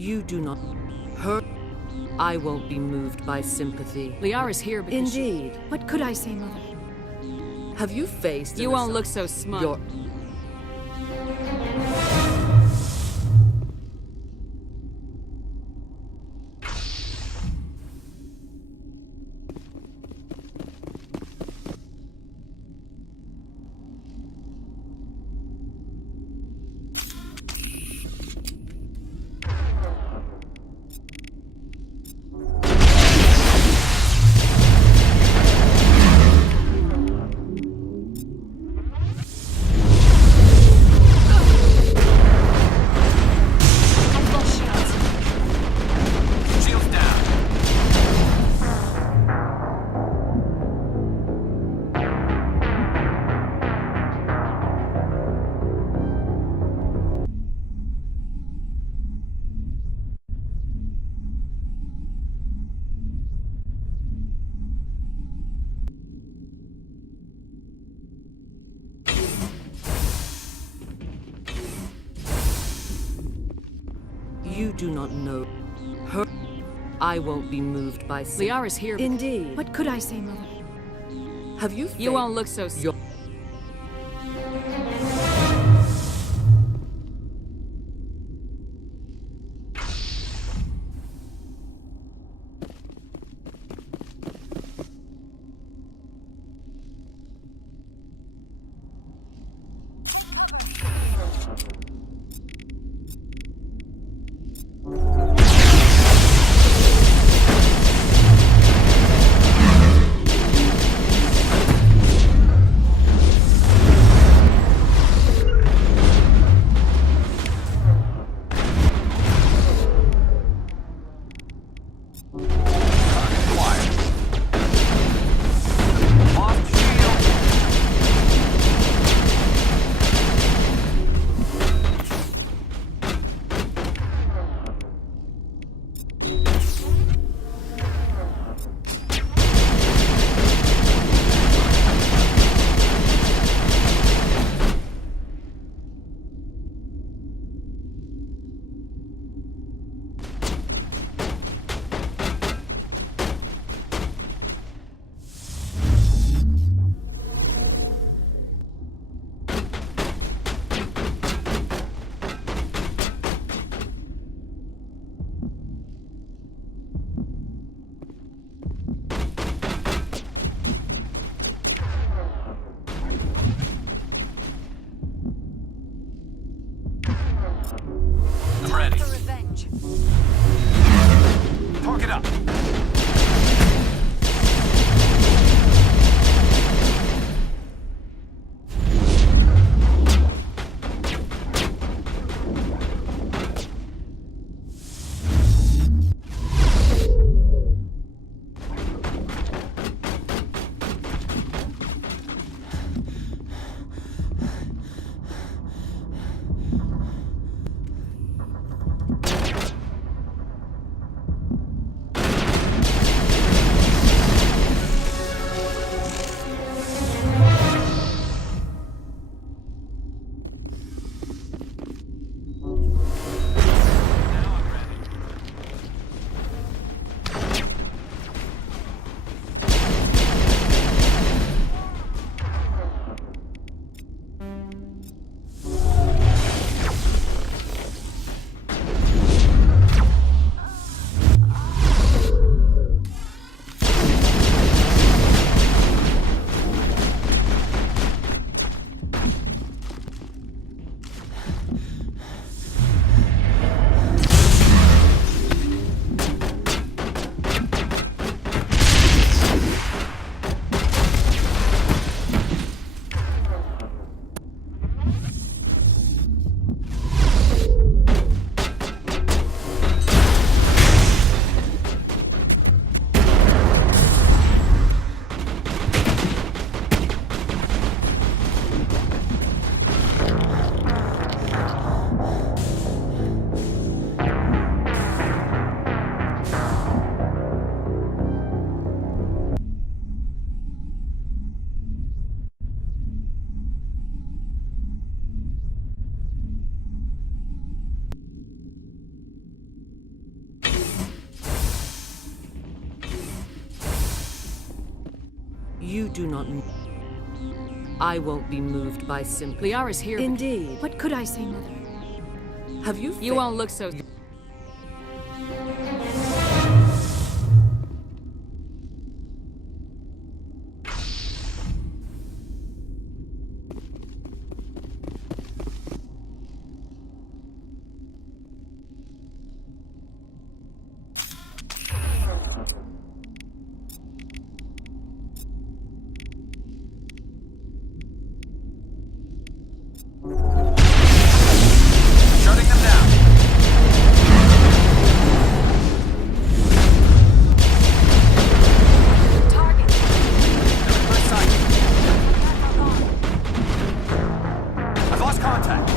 You do not hurt. I won't be moved by sympathy. Liara's here because Indeed. What could I say, Mother? Have you faced You won't look so smug. Your You do not know her. I won't be moved by sympathy. Liara's here. Indeed. What could I say, Mother? Have you? You won't look so. I'm ready. For revenge. Target up. You do not. I won't be moved by sympathy. Liara's here. Indeed. What could I say, Mother? Have you? You won't look so. Shutting them down. Target. First sight. I've lost contact.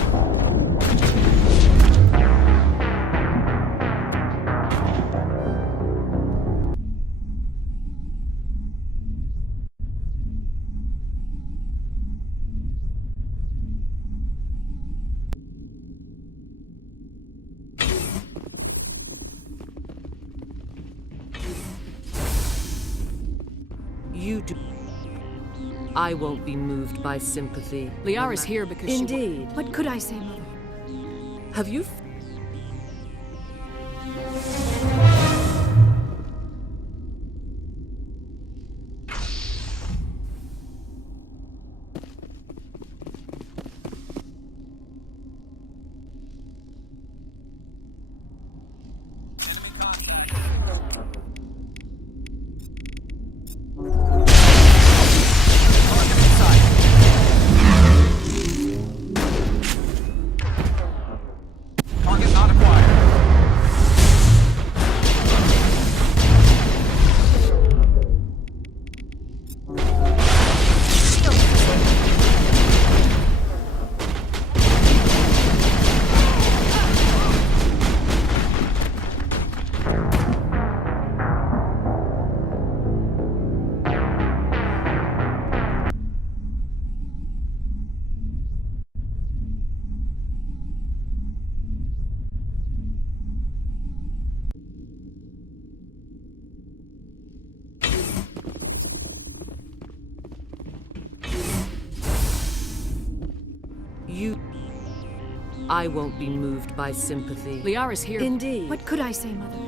You do. I won't be moved by sympathy. Liara's here because Indeed. What could I say, Mother? Have you? Target not acquired. You. I won't be moved by sympathy. Liara's here. Indeed. What could I say, Mother?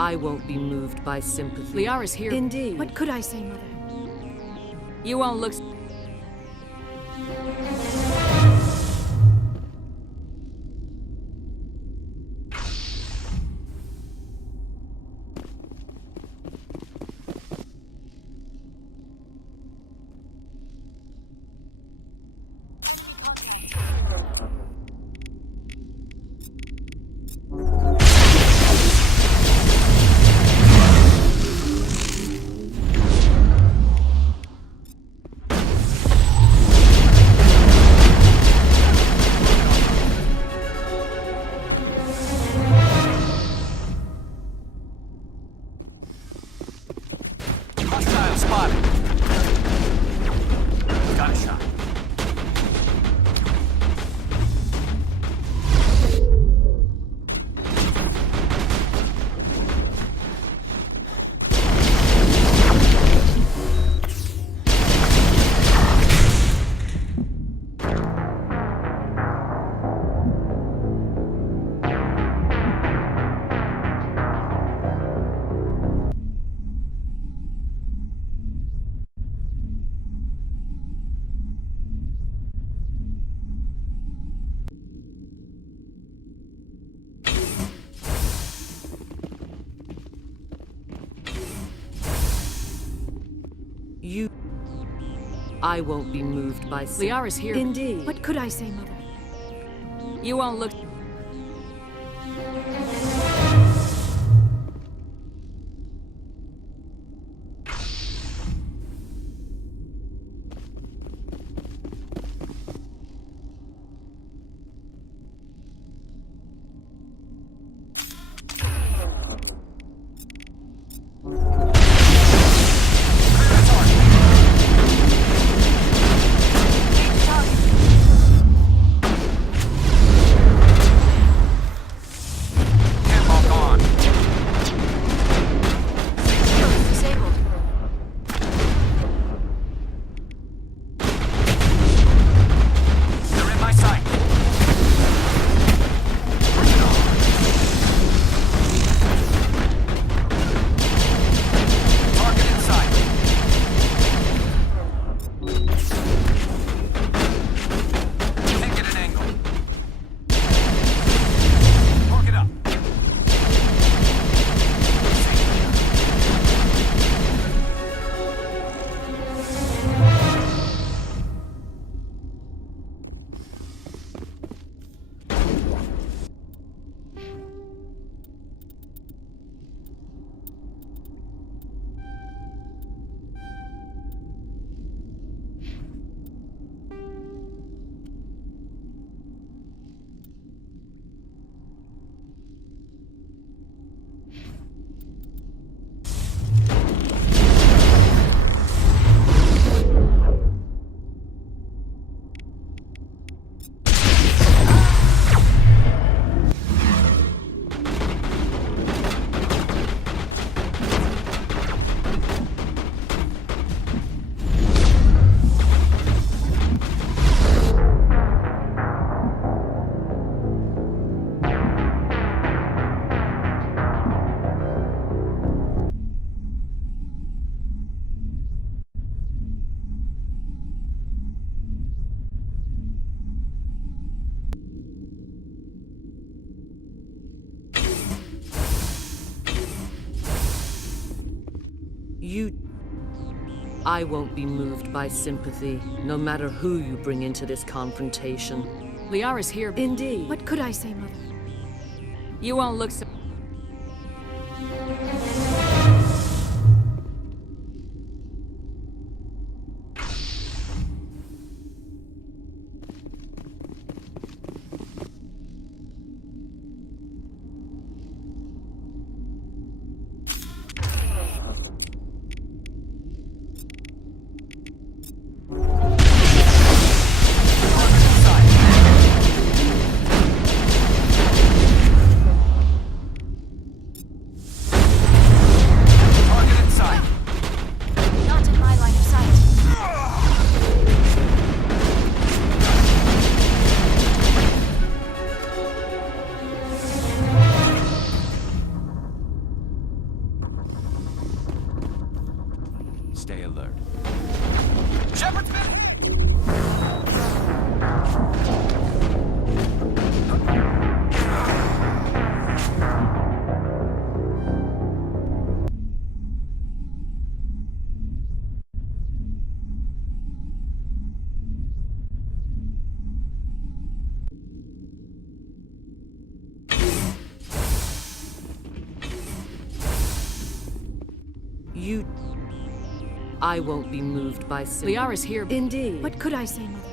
I won't be moved by sympathy. Liara's here. Indeed. What could I say, Mother? You won't look... Hostile spotted. Got a shot. I won't be moved by sympathy. Liara's here. Indeed. What could I say, Mother? You won't look... I won't be moved by sympathy, no matter who you bring into this confrontation. Liara's here. Indeed. What could I say, Mother? You won't look so... Stay alert. Shepard's been... I won't be moved by sin. Liara's here. Indeed. What could I say, Mother?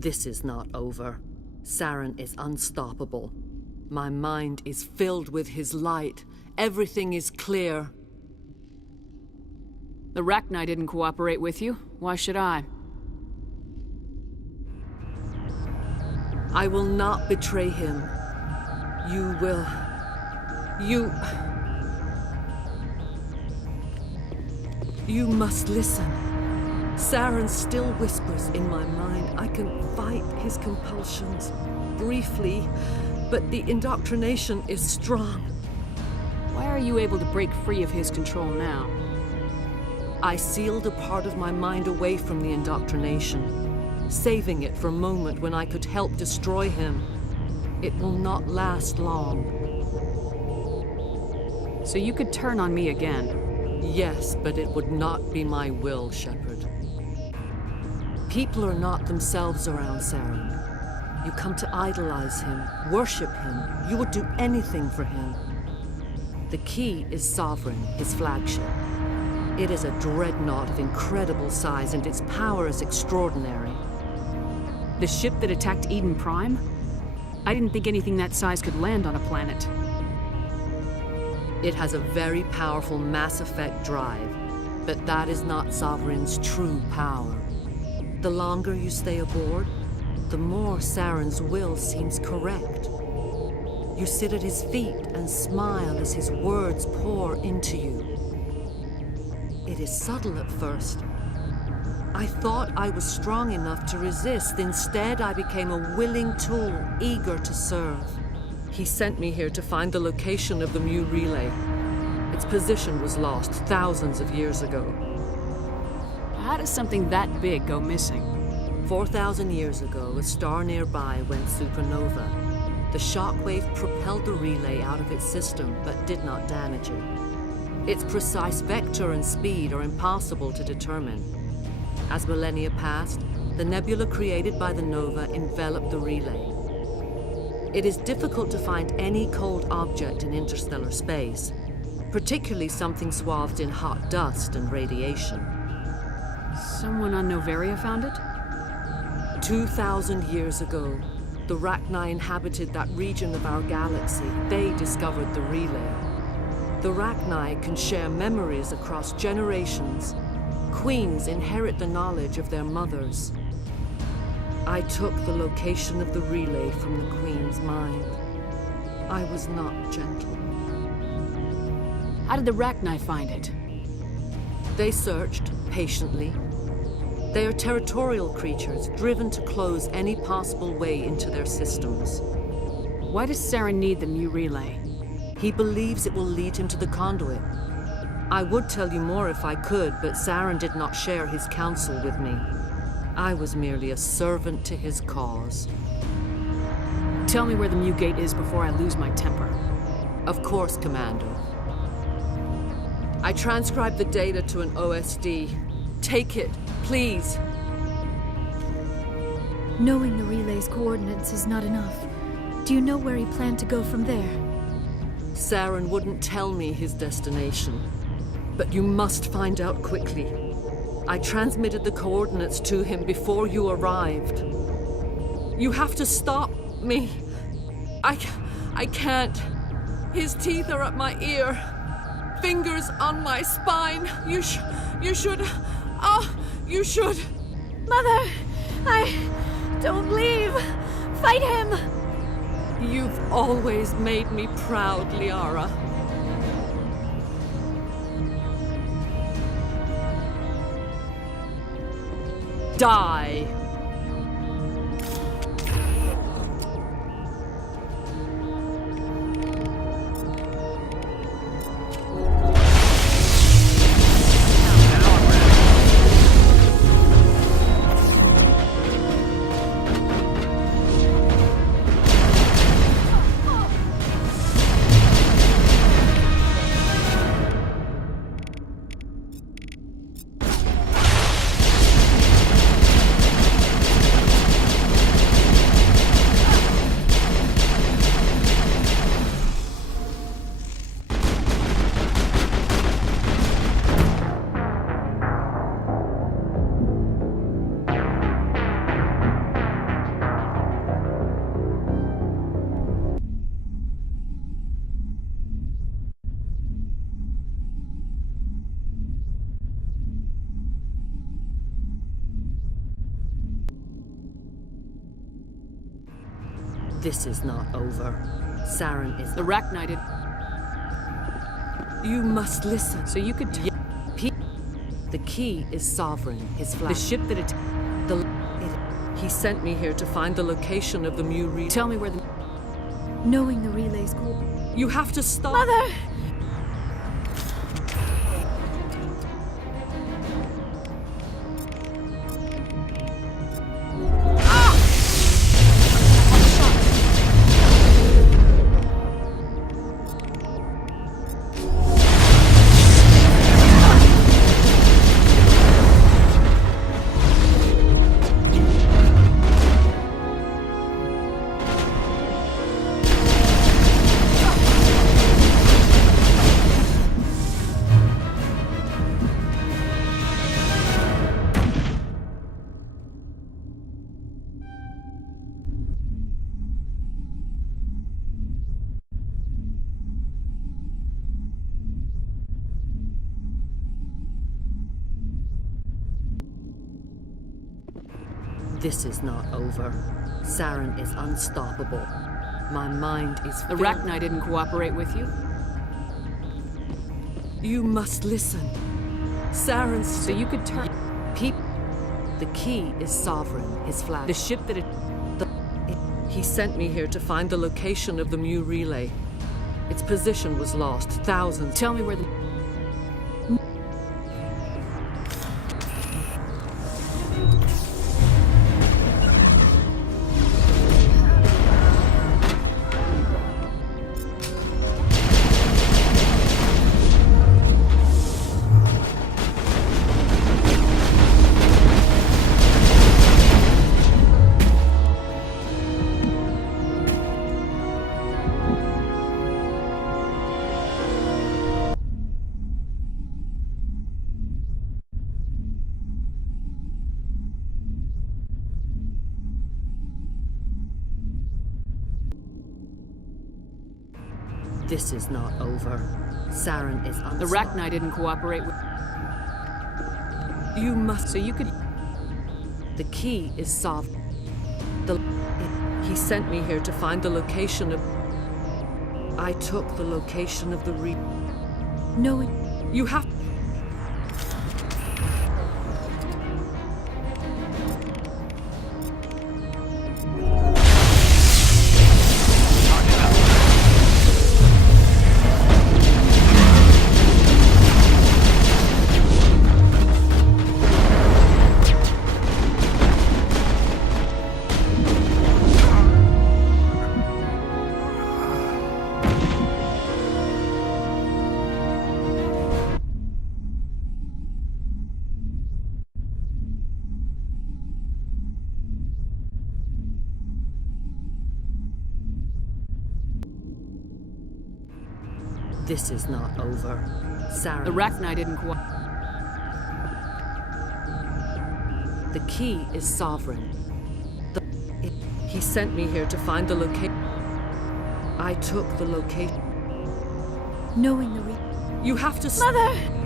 This is not over. Saren is unstoppable. My mind is filled with his light. Everything is clear. The Rachni didn't cooperate with you. Why should I? I will not betray him. You will... You must listen. Saren still whispers in my mind. I can fight his compulsions, briefly, but the indoctrination is strong. Why are you able to break free of his control now? I sealed a part of my mind away from the indoctrination, saving it for a moment when I could help destroy him. It will not last long. So you could turn on me again? Yes, but it would not be my will, Shepard. People are not themselves around Saren. You come to idolize him, worship him. You would do anything for him. The key is Sovereign, his flagship. It is a dreadnought of incredible size, and its power is extraordinary. The ship that attacked Eden Prime? I didn't think anything that size could land on a planet. It has a very powerful Mass Effect drive, but that is not Sovereign's true power. The longer you stay aboard, the more Saren's will seems correct. You sit at his feet and smile as his words pour into you. It is subtle at first. I thought I was strong enough to resist. Instead, I became a willing tool, eager to serve. He sent me here to find the location of the Mu relay. Its position was lost thousands of years ago. How does something that big go missing? 4,000 years ago, a star nearby went supernova. The shockwave propelled the relay out of its system, but did not damage it. Its precise vector and speed are impossible to determine. As millennia passed, the nebula created by the nova enveloped the relay. It is difficult to find any cold object in interstellar space, particularly something swathed in hot dust and radiation. Someone on Noveria found it? 2,000 years ago, the Rachni inhabited that region of our galaxy. They discovered the relay. The Rachni can share memories across generations. Queens inherit the knowledge of their mothers. I took the location of the relay from the Queen's mind. I was not gentle. How did the Rachni find it? They searched, patiently. They are territorial creatures, driven to close any possible way into their systems. Why does Saren need the Mu relay? He believes it will lead him to the conduit. I would tell you more if I could, but Saren did not share his counsel with me. I was merely a servant to his cause. Tell me where the Mu gate is before I lose my temper. Of course, Commander. I transcribed the data to an OSD. Take it, please. Knowing the relay's coordinates is not enough. Do you know where he planned to go from there? Saren wouldn't tell me his destination. But you must find out quickly. I transmitted the coordinates to him before you arrived. You have to stop me. I can't. His teeth are at my ear. Fingers on my spine. You should... you should... Mother! Don't leave! Fight him! You've always made me proud, Liara. Die! This is not over. Saren is... The Arachnid... You must listen. So you could... The key is Sovereign, his flag. The ship that He sent me here to find the location of the Mu relay. Tell me where the... Knowing the relay's cool. You have to stop. Mother! This is not over. Saren is unstoppable. My mind is The Arachnid didn't cooperate with you? You must listen. Saren's... So you could turn... The key is Sovereign, his flag. The ship that He sent me here to find the location of the Mu relay. Its position was lost. Thousands... Tell me where the... This is not over. Saren is unstoppable. The Arachnid didn't cooperate with... You must... So you could... The key is Sovereign. He sent me here to find the location of... I took the location of the No, You have... This is not over. Saren... The Arachnid didn't cooperate... The key is Sovereign. He sent me here to find the location... I took the location... Knowing the You have to... Mother!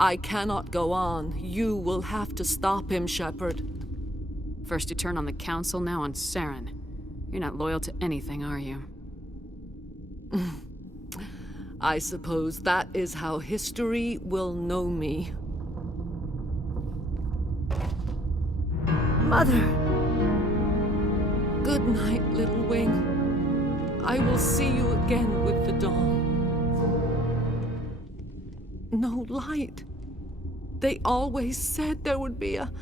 I cannot go on. You will have to stop him, Shepard. First you turn on the Council, now on Saren. You're not loyal to anything, are you? I suppose that is how history will know me. Mother! Good night, little wing. I will see you again with the dawn. No light. They always said there would be a...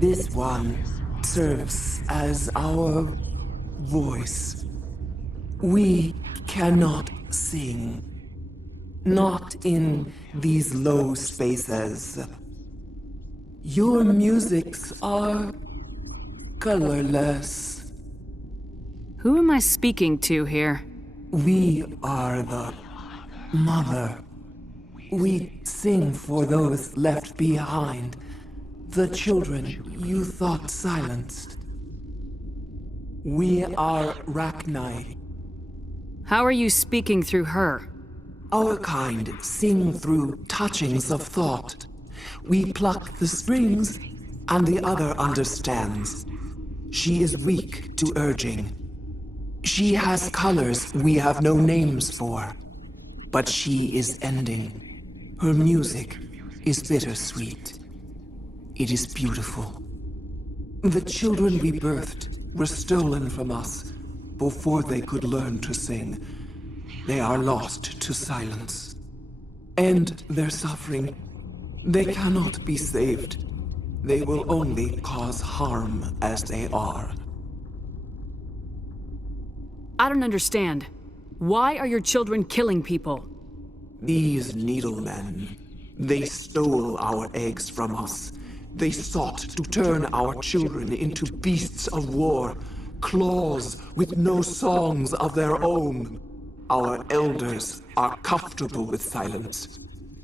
This one serves as our voice. We cannot sing. Not in these low spaces. Your musics are colorless. Who am I speaking to here? We are the Mother. We sing for those left behind. The children you thought silenced. We are Rachni. How are you speaking through her? Our kind sing through touchings of thought. We pluck the strings, and the other understands. She is weak to urging. She has colors we have no names for. But she is ending. Her music is bittersweet. It is beautiful. The children we birthed were stolen from us before they could learn to sing. They are lost to silence. And their suffering, they cannot be saved. They will only cause harm as they are. I don't understand. Why are your children killing people? These needlemen, they stole our eggs from us. They sought to turn our children into beasts of war, claws with no songs of their own. Our elders are comfortable with silence.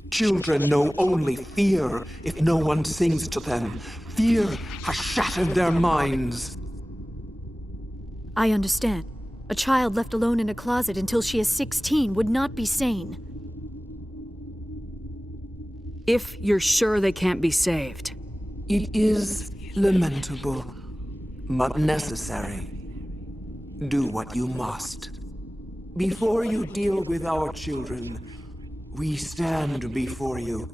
Children know only fear if no one sings to them. Fear has shattered their minds. I understand. A child left alone in a closet until she is 16 would not be sane. If you're sure they can't be saved. It is lamentable, but necessary. Do what you must. Before you deal with our children, we stand before you.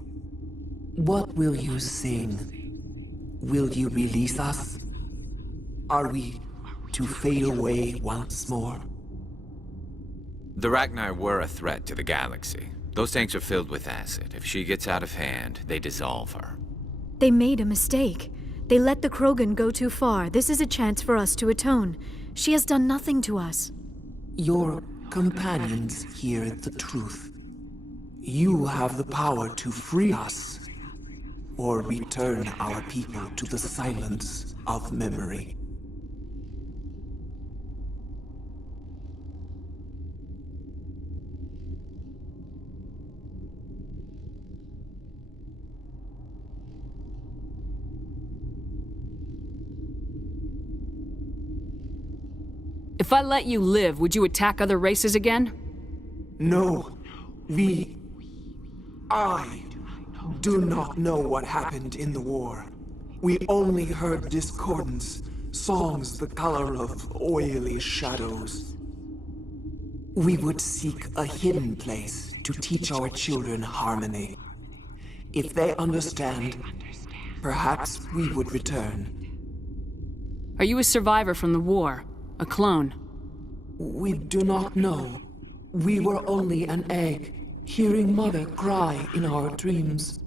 What will you sing? Will you release us? Are we to fade away once more? The Rachni were a threat to the galaxy. Those tanks are filled with acid. If she gets out of hand, they dissolve her. They made a mistake. They let the Krogan go too far. This is a chance for us to atone. She has done nothing to us. Your companions hear the truth. You have the power to free us, or return our people to the silence of memory. If I let you live, would you attack other races again? No. I do not know what happened in the war. We only heard discordance, songs the color of oily shadows. We would seek a hidden place to teach our children harmony. If they understand, perhaps we would return. Are you a survivor from the war? A clone? We do not know. We were only an egg, hearing Mother cry in our dreams.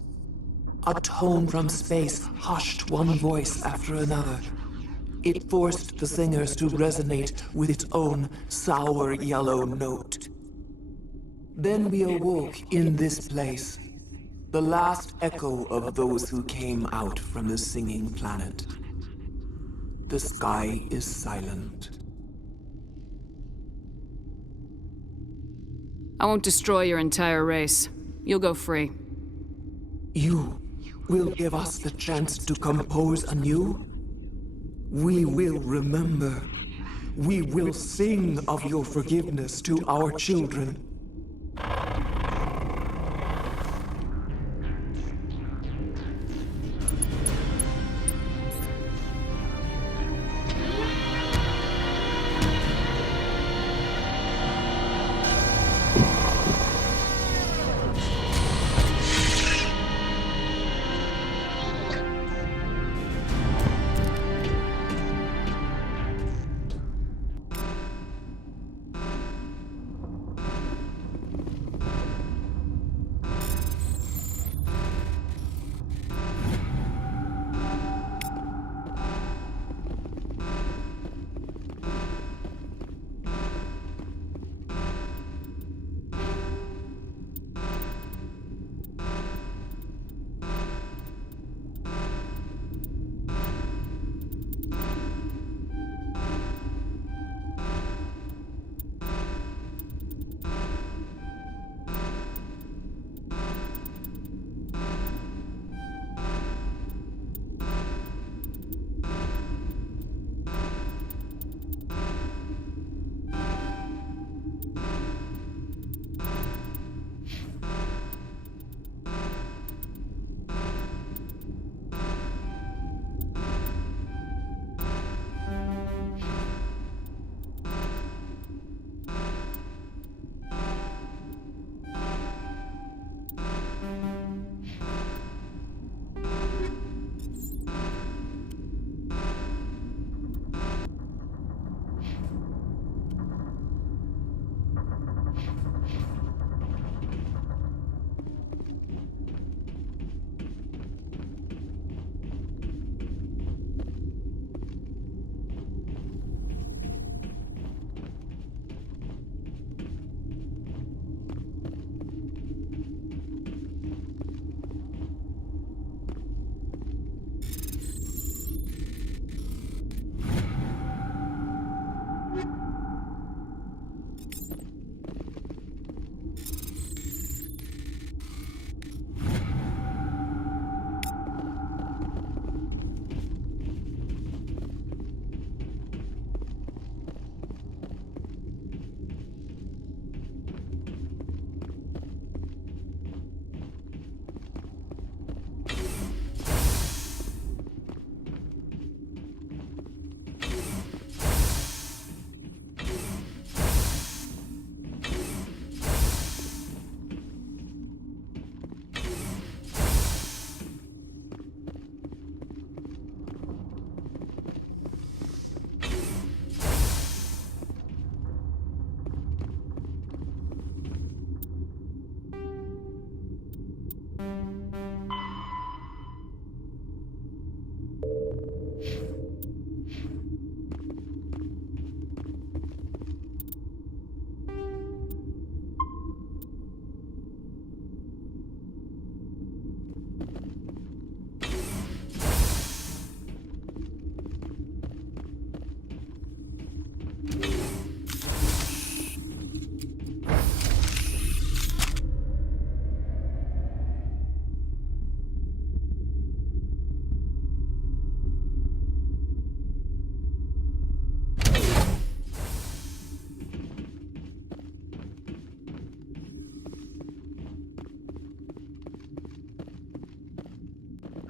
A tone from space hushed one voice after another. It forced the singers to resonate with its own sour yellow note. Then we awoke in this place, the last echo of those who came out from the singing planet. The sky is silent. I won't destroy your entire race. You'll go free. You will give us the chance to compose anew? We will remember. We will sing of your forgiveness to our children.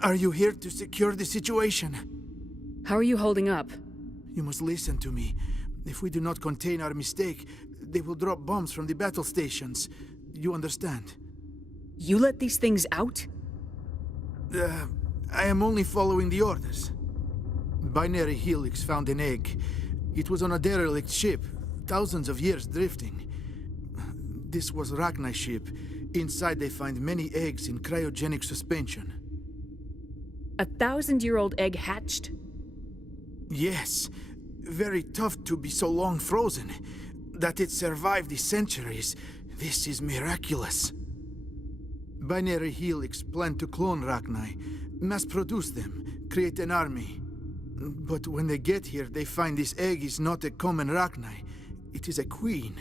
Are you here to secure the situation? How are you holding up? You must listen to me. If we do not contain our mistake, they will drop bombs from the battle stations. You understand? You let these things out? I am only following the orders. Binary Helix found an egg. It was on a derelict ship, thousands of years drifting. This was Rachni's ship. Inside they find many eggs in cryogenic suspension. 1,000-year-old egg hatched? Yes. Very tough to be so long frozen. That it survived the centuries. This is miraculous. Binary Helix planned to clone Rachni, mass-produce them, create an army. But when they get here, they find this egg is not a common Rachni. It is a queen.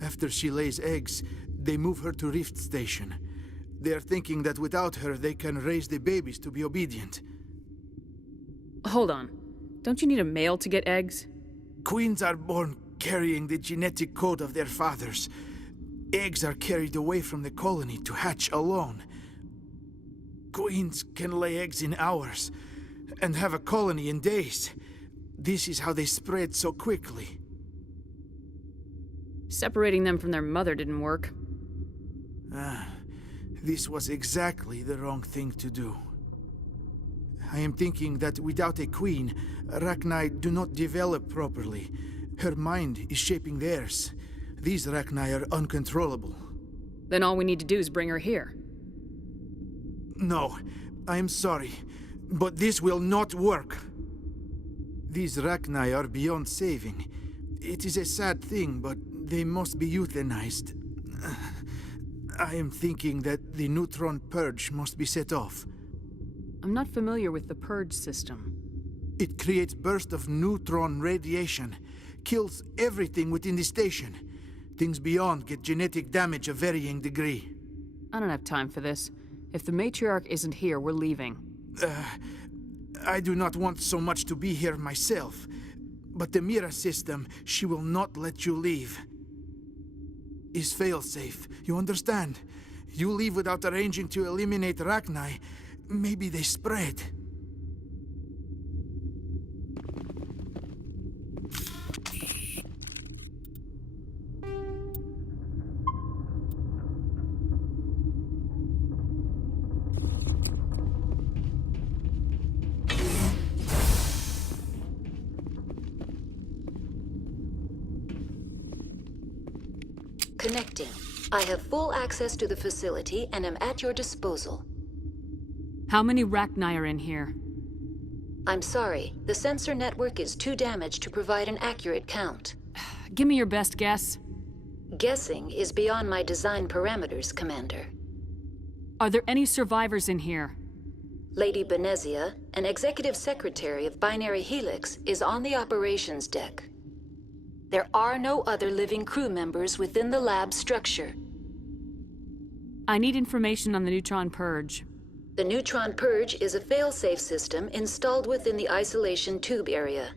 After she lays eggs, they move her to Rift Station. They are thinking that without her, they can raise the babies to be obedient. Hold on. Don't you need a male to get eggs? Queens are born carrying the genetic code of their fathers. Eggs are carried away from the colony to hatch alone. Queens can lay eggs in hours and have a colony in days. This is how they spread so quickly. Separating them from their mother didn't work. This was exactly the wrong thing to do. I am thinking that without a queen, Rachni do not develop properly. Her mind is shaping theirs. These Rachni are uncontrollable. Then all we need to do is bring her here. No, I am sorry, but this will not work. These Rachni are beyond saving. It is a sad thing, but they must be euthanized. I am thinking that the neutron purge must be set off. I'm not familiar with the purge system. It creates bursts of neutron radiation, kills everything within the station. Things beyond get genetic damage of varying degree. I don't have time for this. If the matriarch isn't here, we're leaving. I do not want so much to be here myself. But the Mira system, she will not let you leave. Is failsafe, you understand? You leave without arranging to eliminate Rachni, maybe they spread. Connecting. I have full access to the facility and am at your disposal. How many Rachni are in here? I'm sorry. The sensor network is too damaged to provide an accurate count. Give me your best guess. Guessing is beyond my design parameters, Commander. Are there any survivors in here? Lady Benezia, an executive secretary of Binary Helix, is on the operations deck. There are no other living crew members within the lab structure. I need information on the neutron purge. The neutron purge is a failsafe system installed within the isolation tube area.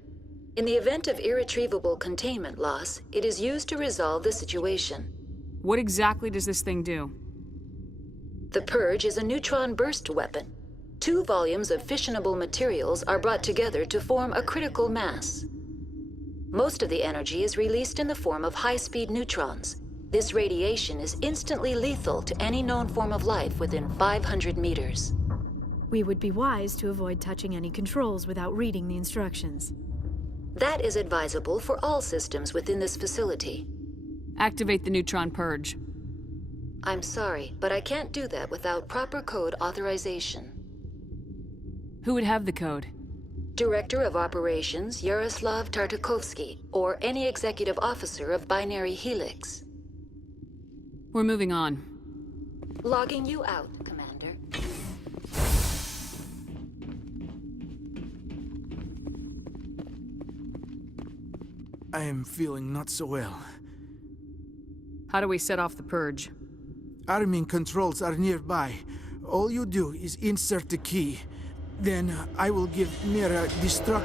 In the event of irretrievable containment loss, it is used to resolve the situation. What exactly does this thing do? The purge is a neutron burst weapon. 2 volumes of fissionable materials are brought together to form a critical mass. Most of the energy is released in the form of high-speed neutrons. This radiation is instantly lethal to any known form of life within 500 meters. We would be wise to avoid touching any controls without reading the instructions. That is advisable for all systems within this facility. Activate the neutron purge. I'm sorry, but I can't do that without proper code authorization. Who would have the code? Director of Operations Yaroslav Tartakovsky, or any executive officer of Binary Helix. We're moving on. Logging you out, Commander. I am feeling not so well. How do we set off the purge? Arming controls are nearby. All you do is insert the key. Then I will give Mira destruct.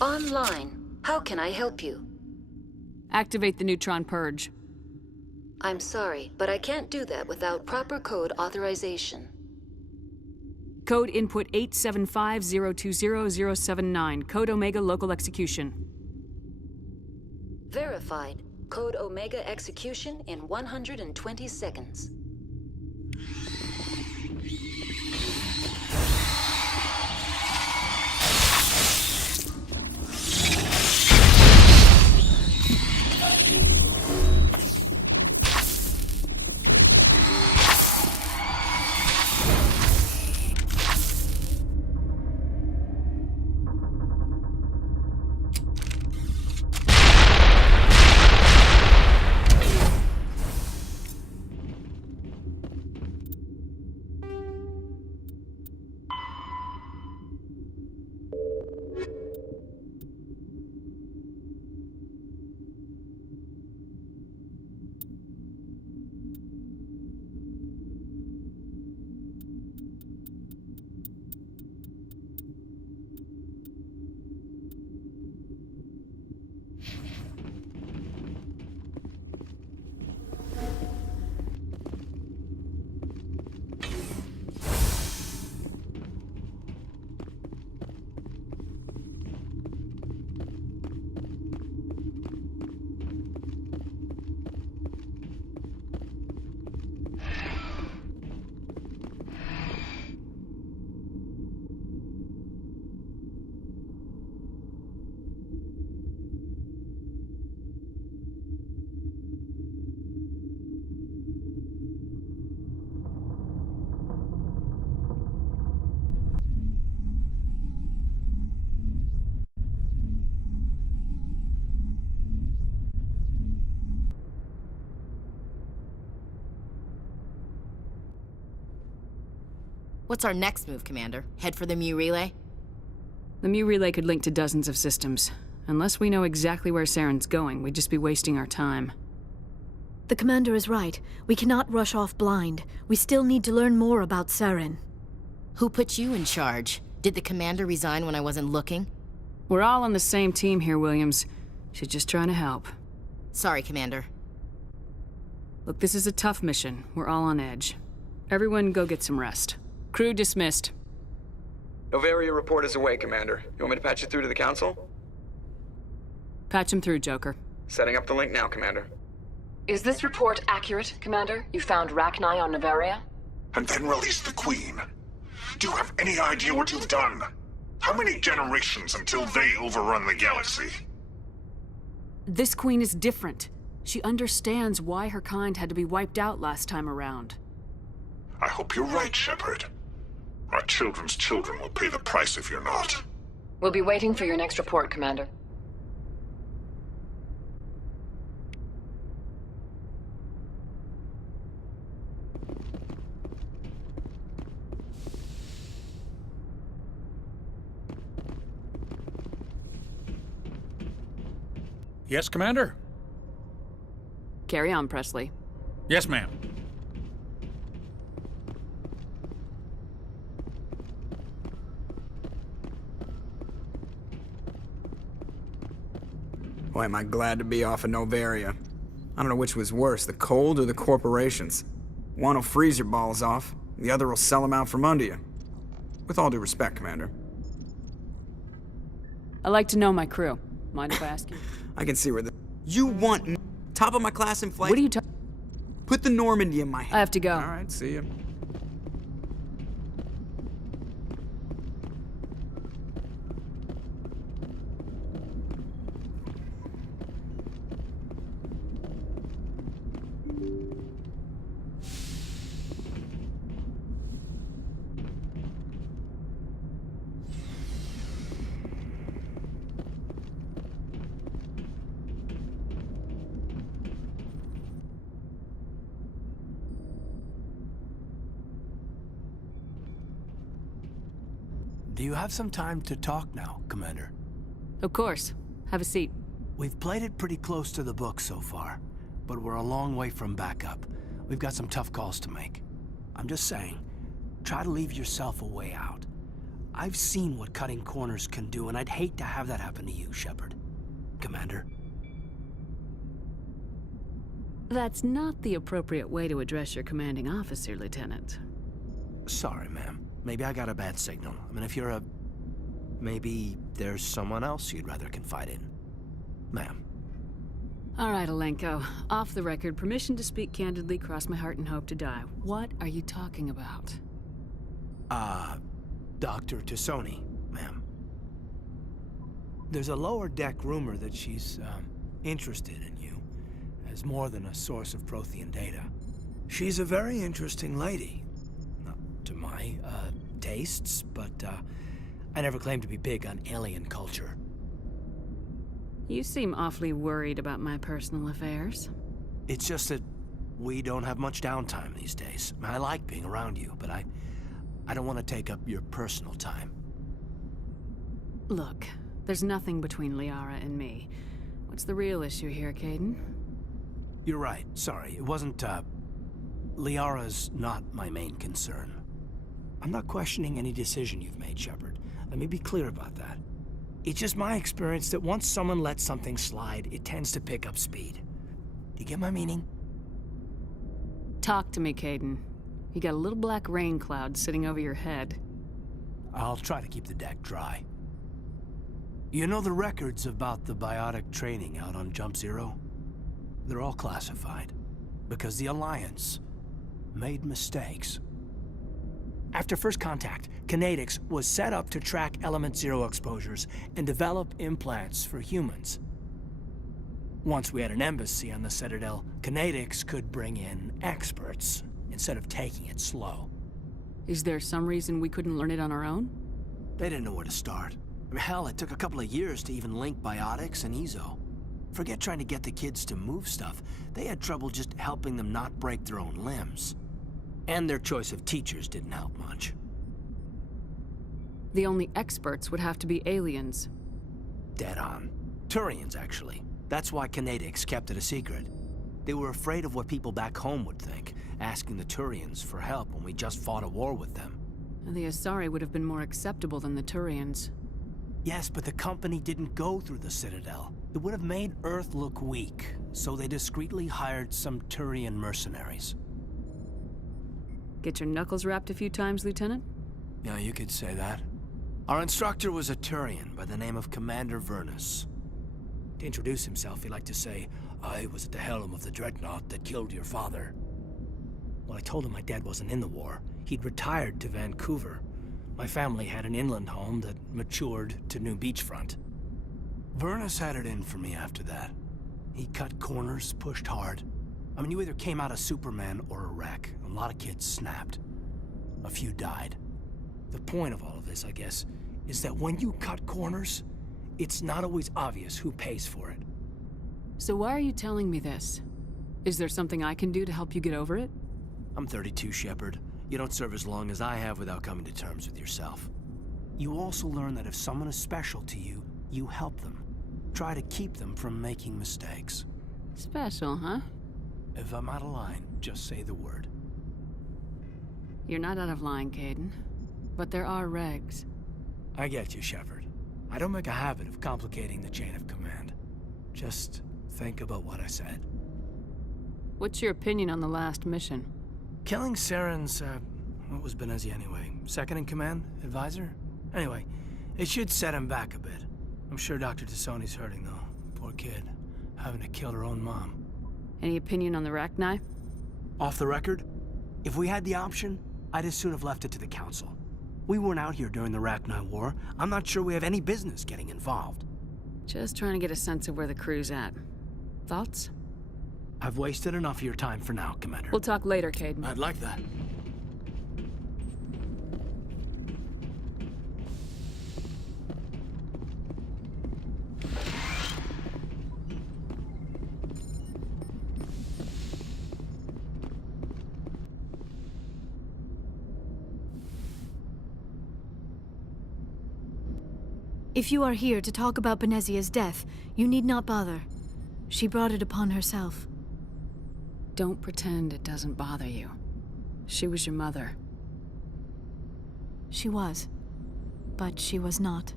Online. How can I help you? Activate the neutron purge. I'm sorry, but I can't do that without proper code authorization. Code input 875020079. Code Omega local execution. Verified. Code Omega execution in 120 seconds. What's our next move, Commander? Head for the Mu Relay? The Mu Relay could link to dozens of systems. Unless we know exactly where Saren's going, we'd just be wasting our time. The Commander is right. We cannot rush off blind. We still need to learn more about Saren. Who put you in charge? Did the Commander resign when I wasn't looking? We're all on the same team here, Williams. She's just trying to help. Sorry, Commander. Look, this is a tough mission. We're all on edge. Everyone go get some rest. Crew dismissed. Novaria report is away, Commander. You want me to patch you through to the Council? Patch him through, Joker. Setting up the link now, Commander. Is this report accurate, Commander? You found Rachni on Novaria? And then released the Queen. Do you have any idea what you've done? How many generations until they overrun the galaxy? This Queen is different. She understands why her kind had to be wiped out last time around. I hope you're right, Shepard. Our children's children will pay the price if you're not. We'll be waiting for your next report, Commander. Yes, Commander? Carry on, Presley. Yes, ma'am. Boy, am I glad to be off of Novaria. I don't know which was worse, the cold or the corporations. One will freeze your balls off, the other will sell them out from under you. With all due respect, Commander. I like to know my crew. Mind if I ask you? I can see where the... You want me? Top of my class in flight? What are you talking? Put the Normandy in my hand. I have to go. All right, see you. Do you have some time to talk now, Commander? Of course. Have a seat. We've played it pretty close to the book so far, but we're a long way from backup. We've got some tough calls to make. I'm just saying, try to leave yourself a way out. I've seen what cutting corners can do, and I'd hate to have that happen to you, Shepard. Commander. That's not the appropriate way to address your commanding officer, Lieutenant. Sorry, ma'am. Maybe I got a bad signal. I mean, if you're a... Maybe there's someone else you'd rather confide in. Ma'am. All right, Alenko. Off the record, permission to speak candidly, cross my heart and hope to die. What are you talking about? Dr. T'Soni, ma'am. There's a lower deck rumor that she's, interested in you as more than a source of Prothean data. She's a very interesting lady. Not to my, tastes, but, I never claimed to be big on alien culture. You seem awfully worried about my personal affairs. It's just that we don't have much downtime these days. I like being around you, but I don't want to take up your personal time. Look, there's nothing between Liara and me. What's the real issue here, Kaidan? You're right. Sorry. It wasn't, Liara's not my main concern. I'm not questioning any decision you've made, Shepard. Let me be clear about that. It's just my experience that once someone lets something slide, it tends to pick up speed. Do you get my meaning? Talk to me, Kaidan. You got a little black rain cloud sitting over your head. I'll try to keep the deck dry. You know the records about the biotic training out on Jump Zero? They're all classified, because the Alliance made mistakes. After first contact, Kinetics was set up to track Element Zero exposures and develop implants for humans. Once we had an embassy on the Citadel, Kinetics could bring in experts instead of taking it slow. Is there some reason we couldn't learn it on our own? They didn't know where to start. I mean, hell, it took a couple of years to even link biotics and Ezo. Forget trying to get the kids to move stuff. They had trouble just helping them not break their own limbs. And their choice of teachers didn't help much. The only experts would have to be aliens. Dead on. Turians, actually. That's why Kinetics kept it a secret. They were afraid of what people back home would think, asking the Turians for help when we just fought a war with them. The Asari would have been more acceptable than the Turians. Yes, but the company didn't go through the Citadel. It would have made Earth look weak, so they discreetly hired some Turian mercenaries. Get your knuckles rapped a few times, Lieutenant? Yeah, you could say that. Our instructor was a Turian by the name of Commander Vernus. To introduce himself, he liked to say, "I was at the helm of the dreadnought that killed your father." Well, I told him my dad wasn't in the war. He'd retired to Vancouver. My family had an inland home that matured to New Beachfront. Vernus had it in for me after that. He cut corners, pushed hard. I mean, you either came out a Superman or a wreck. A lot of kids snapped. A few died. The point of all of this, I guess, is that when you cut corners, it's not always obvious who pays for it. So why are you telling me this? Is there something I can do to help you get over it? I'm 32, Shepard. You don't serve as long as I have without coming to terms with yourself. You also learn that if someone is special to you, you help them. Try to keep them from making mistakes. Special, huh? If I'm out of line, just say the word. You're not out of line, Kaidan. But there are regs. I get you, Shepard. I don't make a habit of complicating the chain of command. Just think about what I said. What's your opinion on the last mission? Killing Saren's, what was Benezi anyway? Second in command? Advisor? Anyway, it should set him back a bit. I'm sure Dr. T'Soni's hurting, though. Poor kid. Having to kill her own mom. Any opinion on the Rachni? Off the record? If we had the option, I'd as soon have left it to the Council. We weren't out here during the Rachni War. I'm not sure we have any business getting involved. Just trying to get a sense of where the crew's at. Thoughts? I've wasted enough of your time for now, Commander. We'll talk later, Kaidan. I'd like that. If you are here to talk about Benezia's death, you need not bother. She brought it upon herself. Don't pretend it doesn't bother you. She was your mother. She was. but she was not.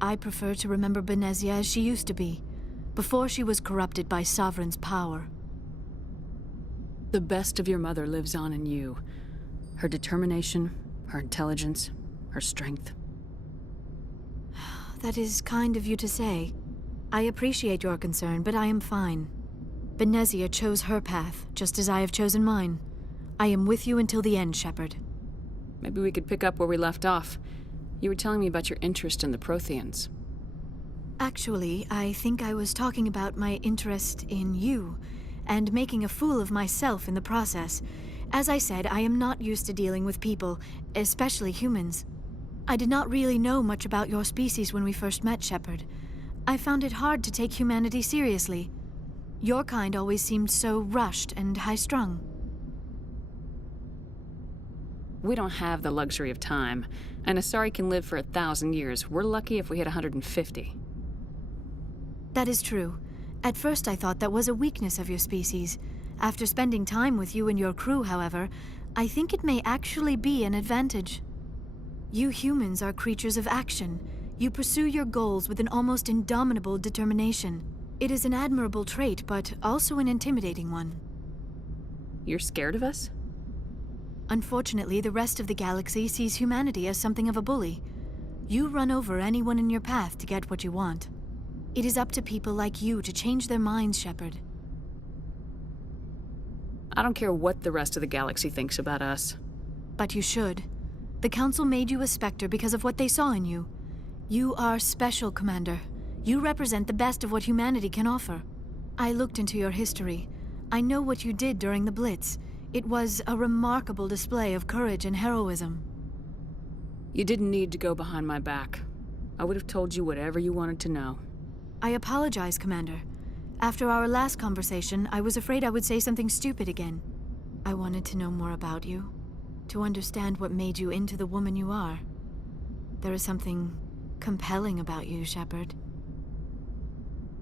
I prefer to remember Benezia as she used to be, before she was corrupted by Sovereign's power. The best of your mother lives on in you. Her determination, her intelligence, her strength. That is kind of you to say. I appreciate your concern, but I am fine. Benezia chose her path, just as I have chosen mine. I am with you until the end, Shepard. Maybe we could pick up where we left off. You were telling me about your interest in the Protheans. Actually, I think I was talking about my interest in you, and making a fool of myself in the process. As I said, I am not used to dealing with people, especially humans. I did not really know much about your species when we first met, Shepard. I found it hard to take humanity seriously. Your kind always seemed so rushed and high-strung. We don't have the luxury of time, and Asari can live for 1,000 years. We're lucky if we hit 150. That is true. At first I thought that was a weakness of your species. After spending time with you and your crew, however, I think it may actually be an advantage. You humans are creatures of action. You pursue your goals with an almost indomitable determination. It is an admirable trait, but also an intimidating one. You're scared of us? Unfortunately, the rest of the galaxy sees humanity as something of a bully. You run over anyone in your path to get what you want. It is up to people like you to change their minds, Shepard. I don't care what the rest of the galaxy thinks about us. But you should. The Council made you a Spectre because of what they saw in you. You are special, Commander. You represent the best of what humanity can offer. I looked into your history. I know what you did during the Blitz. It was a remarkable display of courage and heroism. You didn't need to go behind my back. I would have told you whatever you wanted to know. I apologize, Commander. After our last conversation, I was afraid I would say something stupid again. I wanted to know more about you, to understand what made you into the woman you are. There is something compelling about you, Shepard.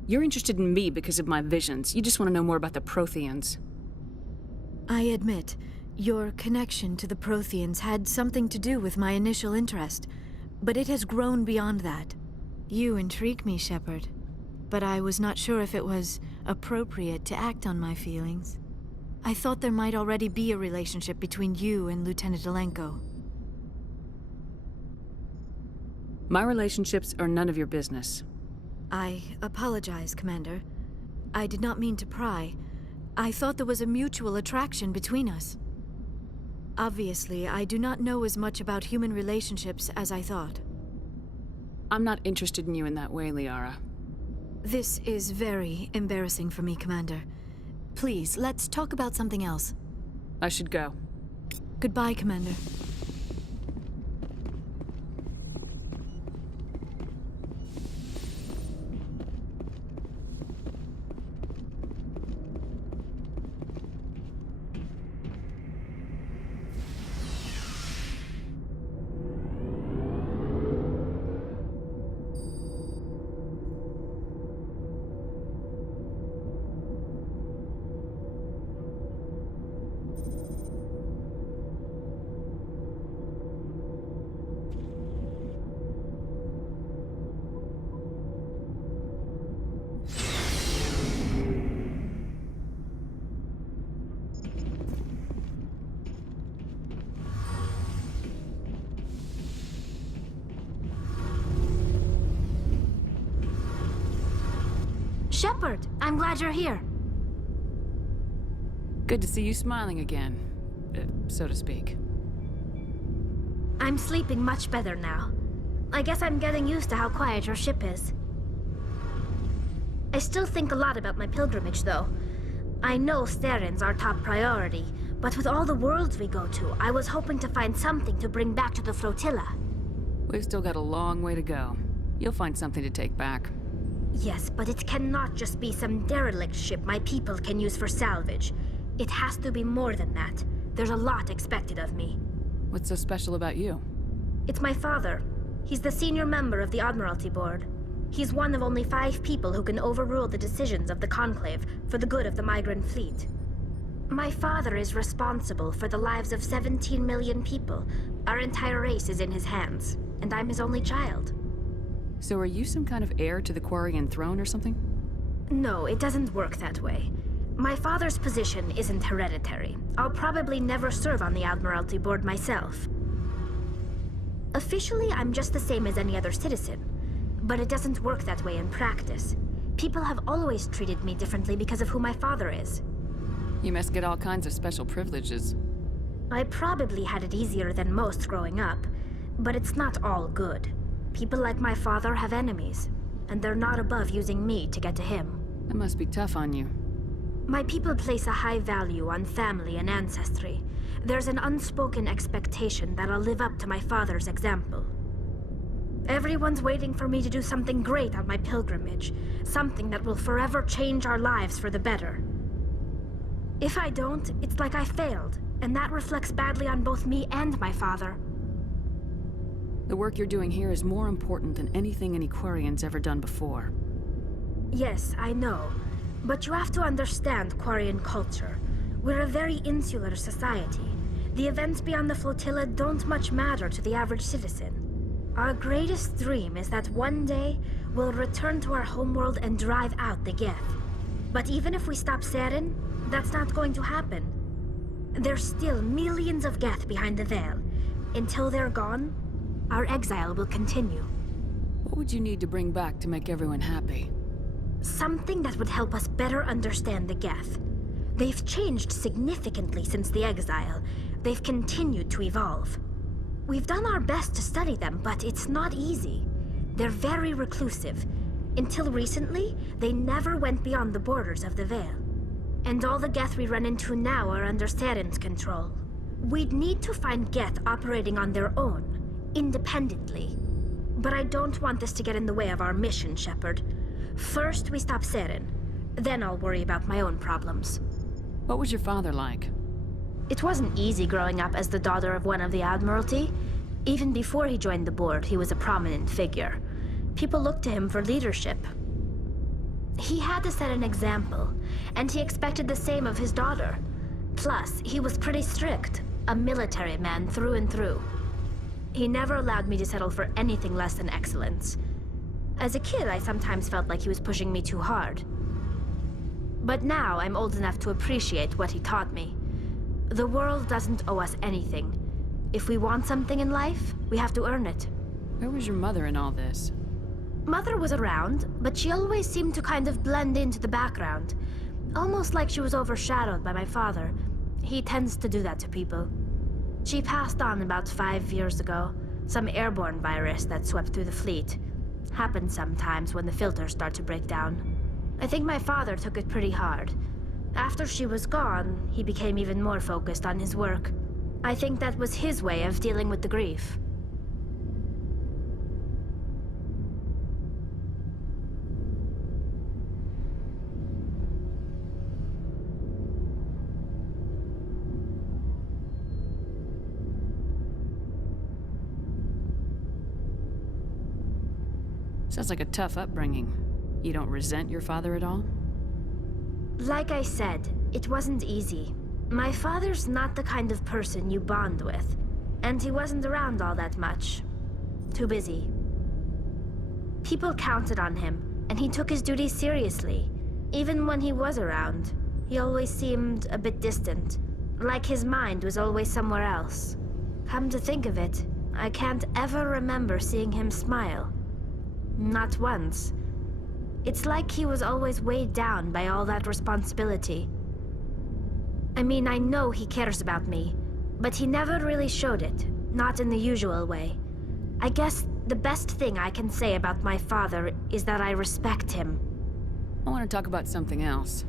You're interested in me because of my visions. You just want to know more about the Protheans. I admit, your connection to the Protheans had something to do with my initial interest, but it has grown beyond that. You intrigue me, Shepard, but I was not sure if it was appropriate to act on my feelings. I thought there might already be a relationship between you and Lieutenant Alenko. My relationships are none of your business. I apologize, Commander. I did not mean to pry. I thought there was a mutual attraction between us. Obviously, I do not know as much about human relationships as I thought. I'm not interested in you in that way, Liara. This is very embarrassing for me, Commander. Please, let's talk about something else. I should go. Goodbye, Commander. Shepard, I'm glad you're here. Good to see you smiling again, so to speak. I'm sleeping much better now. I guess I'm getting used to how quiet your ship is. I still think a lot about my pilgrimage, though. I know Steren's our top priority, but with all the worlds we go to, I was hoping to find something to bring back to the flotilla. We've still got a long way to go. You'll find something to take back. Yes, but it cannot just be some derelict ship my people can use for salvage. It has to be more than that. There's a lot expected of me. What's so special about you? It's my father. He's the senior member of the Admiralty Board. He's one of only 5 people who can overrule the decisions of the Conclave for the good of the migrant fleet. My father is responsible for the lives of 17 million people. Our entire race is in his hands. and I'm his only child. So are you some kind of heir to the Quarian throne or something? No, it doesn't work that way. My father's position isn't hereditary. I'll probably never serve on the Admiralty Board myself. Officially, I'm just the same as any other citizen, but it doesn't work that way in practice. People have always treated me differently because of who my father is. You must get all kinds of special privileges. I probably had it easier than most growing up, but it's not all good. People like my father have enemies, and they're not above using me to get to him. That must be tough on you. My people place a high value on family and ancestry. There's an unspoken expectation that I'll live up to my father's example. Everyone's waiting for me to do something great on my pilgrimage, something that will forever change our lives for the better. If I don't, it's like I failed, and that reflects badly on both me and my father. The work you're doing here is more important than anything any Quarian's ever done before. Yes, I know. But you have to understand Quarian culture. We're a very insular society. The events beyond the flotilla don't much matter to the average citizen. Our greatest dream is that one day we'll return to our homeworld and drive out the Geth. But even if we stop Saren, that's not going to happen. There's still millions of Geth behind the Veil. Until they're gone, our exile will continue. What would you need to bring back to make everyone happy? Something that would help us better understand the Geth. They've changed significantly since the exile. They've continued to evolve. We've done our best to study them, but it's not easy. They're very reclusive. Until recently, they never went beyond the borders of the Veil. And all the Geth we run into now are under Saren's control. We'd need to find Geth operating on their own, independently. But I don't want this to get in the way of our mission, Shepard. First, we stop Saren. Then I'll worry about my own problems. What was your father like? It wasn't easy growing up as the daughter of one of the Admiralty. Even before he joined the board, he was a prominent figure. People looked to him for leadership. He had to set an example, and he expected the same of his daughter. Plus, he was pretty strict, a military man through and through. He never allowed me to settle for anything less than excellence. As a kid, I sometimes felt like he was pushing me too hard. But now I'm old enough to appreciate what he taught me. The world doesn't owe us anything. If we want something in life, we have to earn it. Where was your mother in all this? Mother was around, but she always seemed to kind of blend into the background. Almost like she was overshadowed by my father. He tends to do that to people. She passed on about 5 years ago. Some airborne virus that swept through the fleet. Happens sometimes when the filters start to break down. I think my father took it pretty hard. After she was gone, he became even more focused on his work. I think that was his way of dealing with the grief. Sounds like a tough upbringing. You don't resent your father at all? Like I said, it wasn't easy. My father's not the kind of person you bond with, and he wasn't around all that much. Too busy. People counted on him, and he took his duties seriously. Even when he was around, he always seemed a bit distant, like his mind was always somewhere else. Come to think of it, I can't ever remember seeing him smile. Not once. It's like he was always weighed down by all that responsibility. I mean, I know he cares about me, but he never really showed it, not in the usual way. I guess the best thing I can say about my father is that I respect him. I want to talk about something else.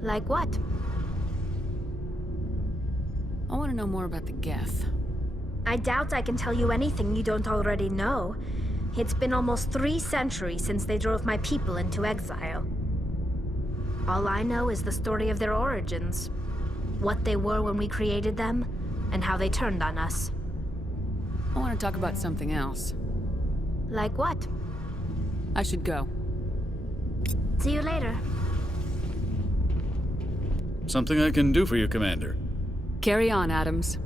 Like what? I want to know more about the Geth. I doubt I can tell you anything you don't already know. It's been almost 3 centuries since they drove my people into exile. All I know is the story of their origins. What they were when we created them, and how they turned on us. I want to talk about something else. Like what? I should go. See you later. Something I can do for you, Commander. Carry on, Adams.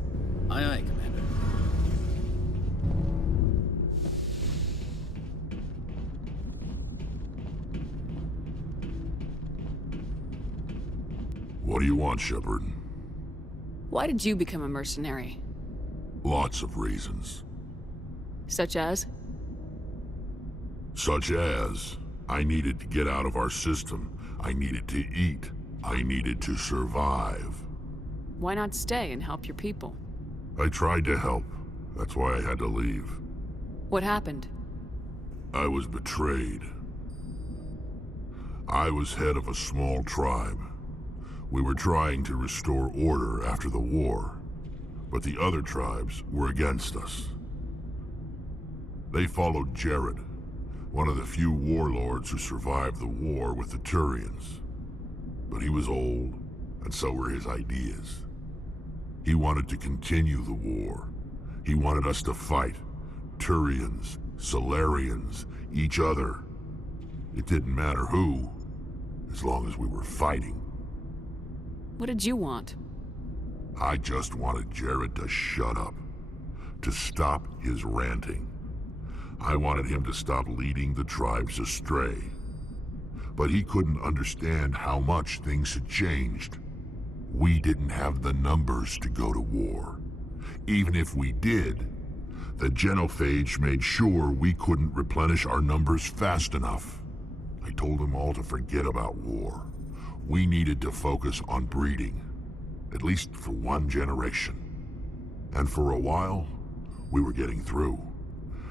Aye, aye, Commander. What do you want, Shepard? Why did you become a mercenary? Lots of reasons. Such as? Such as, I needed to get out of our system. I needed to eat. I needed to survive. Why not stay and help your people? I tried to help. That's why I had to leave. What happened? I was betrayed. I was head of a small tribe. We were trying to restore order after the war, but the other tribes were against us. They followed Jared, one of the few warlords who survived the war with the Turians. But he was old, and so were his ideas. He wanted to continue the war. He wanted us to fight. Turians, Solarians, each other. It didn't matter who, as long as we were fighting. What did you want? I just wanted Jared to shut up, to stop his ranting. I wanted him to stop leading the tribes astray. But he couldn't understand how much things had changed. We didn't have the numbers to go to war. Even if we did, the genophage made sure we couldn't replenish our numbers fast enough. I told them all to forget about war. We needed to focus on breeding, at least for one generation. And for a while, we were getting through.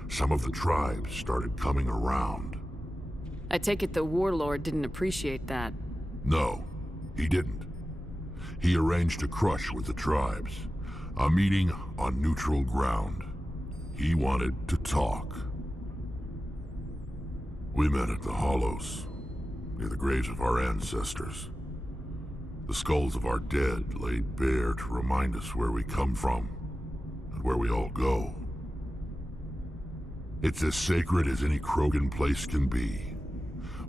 Some of the tribes started coming around. I take it the warlord didn't appreciate that. No, he didn't. He arranged a crush with the tribes, a meeting on neutral ground. He wanted to talk. We met at the Hollows, near the graves of our ancestors. The skulls of our dead laid bare to remind us where we come from, and where we all go. It's as sacred as any Krogan place can be.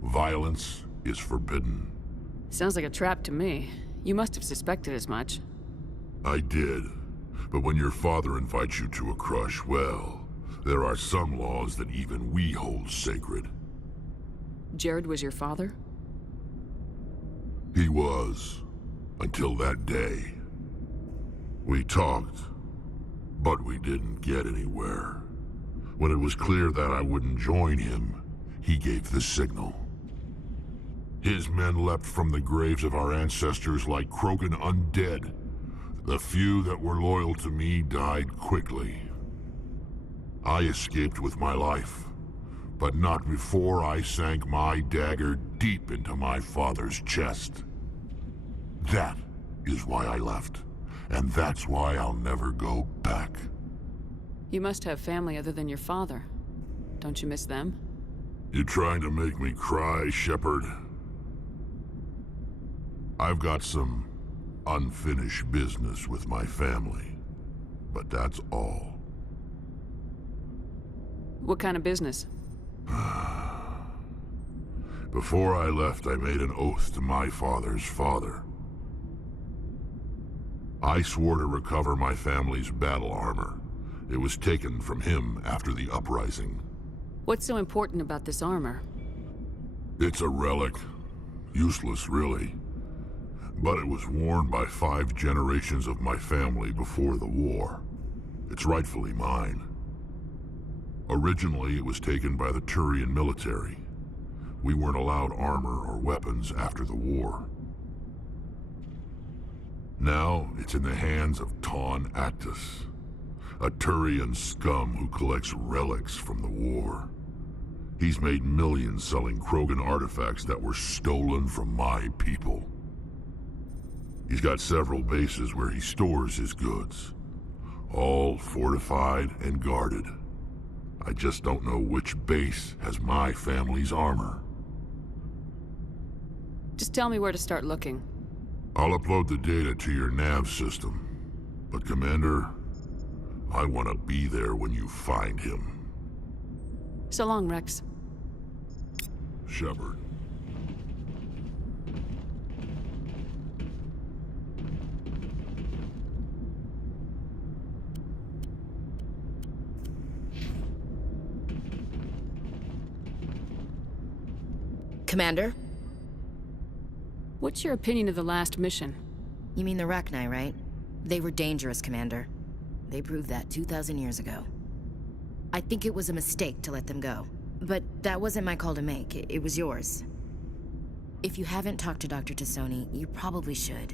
Violence is forbidden. Sounds like a trap to me. You must have suspected as much. I did. But when your father invites you to a crush, well, there are some laws that even we hold sacred. Jared was your father? He was, until that day. We talked, but we didn't get anywhere. When it was clear that I wouldn't join him, he gave the signal. His men leapt from the graves of our ancestors like Krogan undead. The few that were loyal to me died quickly. I escaped with my life, but not before I sank my dagger deep into my father's chest. That is why I left, and that's why I'll never go back. You must have family other than your father. Don't you miss them? You trying to make me cry, Shepard? I've got some unfinished business with my family, but that's all. What kind of business? Before I left, I made an oath to my father's father. I swore to recover my family's battle armor. It was taken from him after the uprising. What's so important about this armor? It's a relic. Useless, really. But it was worn by 5 generations of my family before the war. It's rightfully mine. Originally, it was taken by the Turian military. We weren't allowed armor or weapons after the war. Now, it's in the hands of Ton Actus, a Turian scum who collects relics from the war. He's made millions selling Krogan artifacts that were stolen from my people. He's got several bases where he stores his goods, all fortified and guarded. I just don't know which base has my family's armor. Just tell me where to start looking. I'll upload the data to your nav system. But Commander, I want to be there when you find him. So long, Rex. Shepard. Commander? What's your opinion of the last mission? You mean the Rachni, right? They were dangerous, Commander. They proved that 2,000 years ago. I think it was a mistake to let them go. But that wasn't my call to make. It was yours. If you haven't talked to Dr. Tassoni, you probably should.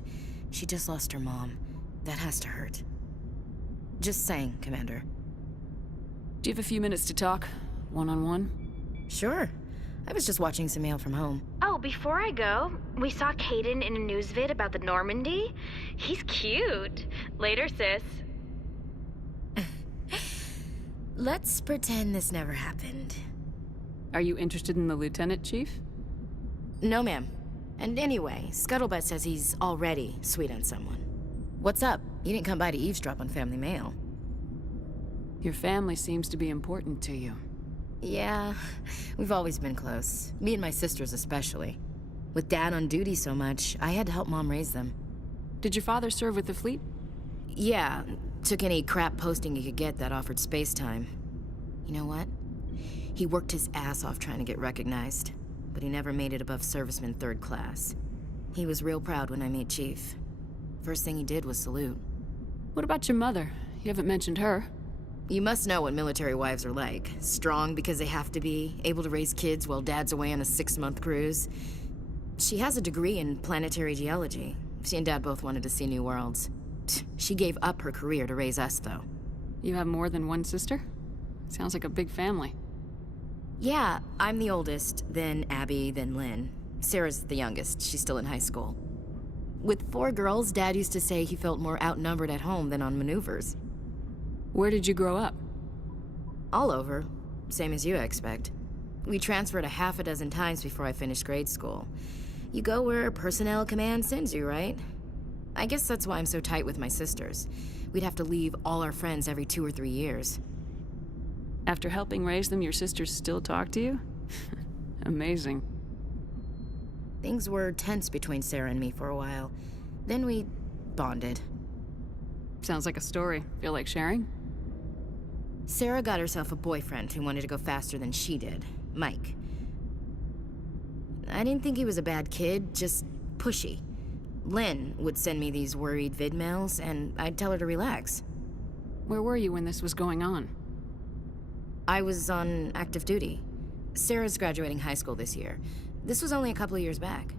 She just lost her mom. That has to hurt. Just saying, Commander. Do you have a few minutes to talk? One-on-one? Sure. I was just watching some mail from home. Oh, before I go, we saw Caden in a news vid about the Normandy. He's cute. Later, sis. Let's pretend this never happened. Are you interested in the Lieutenant, Chief? No, ma'am. And anyway, Scuttlebutt says he's already sweet on someone. What's up? You didn't come by to eavesdrop on family mail. Your family seems to be important to you. Yeah, we've always been close. Me and my sisters especially. With Dad on duty so much, I had to help Mom raise them. Did your father serve with the fleet? Yeah, took any crap posting he could get that offered space time. You know what? He worked his ass off trying to get recognized, but he never made it above serviceman 3rd class. He was real proud when I made Chief. First thing he did was salute. What about your mother? You haven't mentioned her. You must know what military wives are like. Strong because they have to be, able to raise kids while Dad's away on a 6-month cruise. She has a degree in planetary geology. She and Dad both wanted to see new worlds. She gave up her career to raise us, though. You have more than one sister? Sounds like a big family. Yeah, I'm the oldest, then Abby, then Lynn. Sarah's the youngest. She's still in high school. With 4 girls, Dad used to say he felt more outnumbered at home than on maneuvers. Where did you grow up? All over. Same as you, I expect. We transferred a half a dozen times before I finished grade school. You go where personnel command sends you, right? I guess that's why I'm so tight with my sisters. We'd have to leave all our friends every 2 or 3 years. After helping raise them, your sisters still talk to you? Amazing. Things were tense between Sarah and me for a while. Then we bonded. Sounds like a story. Feel like sharing? Sarah got herself a boyfriend who wanted to go faster than she did, Mike. I didn't think he was a bad kid, just pushy. Lynn would send me these worried vid mails, and I'd tell her to relax. Where were you when this was going on? I was on active duty. Sarah's graduating high school this year. This was only a couple of years back.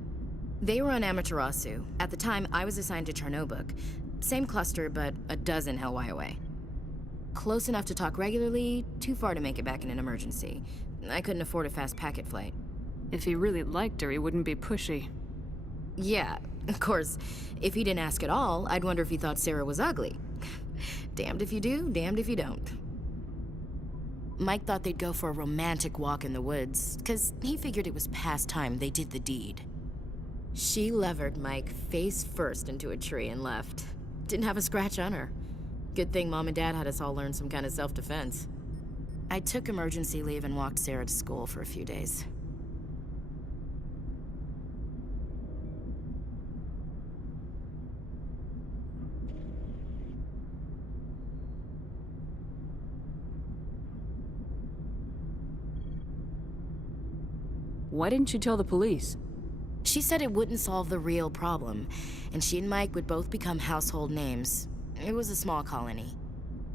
They were on Amaterasu. At the time, I was assigned to Chernobog. Same cluster, but a dozen LY away. Close enough to talk regularly, too far to make it back in an emergency. I couldn't afford a fast packet flight. If he really liked her, he wouldn't be pushy. Yeah, of course. If he didn't ask at all, I'd wonder if he thought Sarah was ugly. Damned if you do, damned if you don't. Mike thought they'd go for a romantic walk in the woods, because he figured it was past time they did the deed. She levered Mike face first into a tree and left. Didn't have a scratch on her. Good thing Mom and Dad had us all learn some kind of self-defense. I took emergency leave and walked Sarah to school for a few days. Why didn't you tell the police? She said it wouldn't solve the real problem, and she and Mike would both become household names. It was a small colony.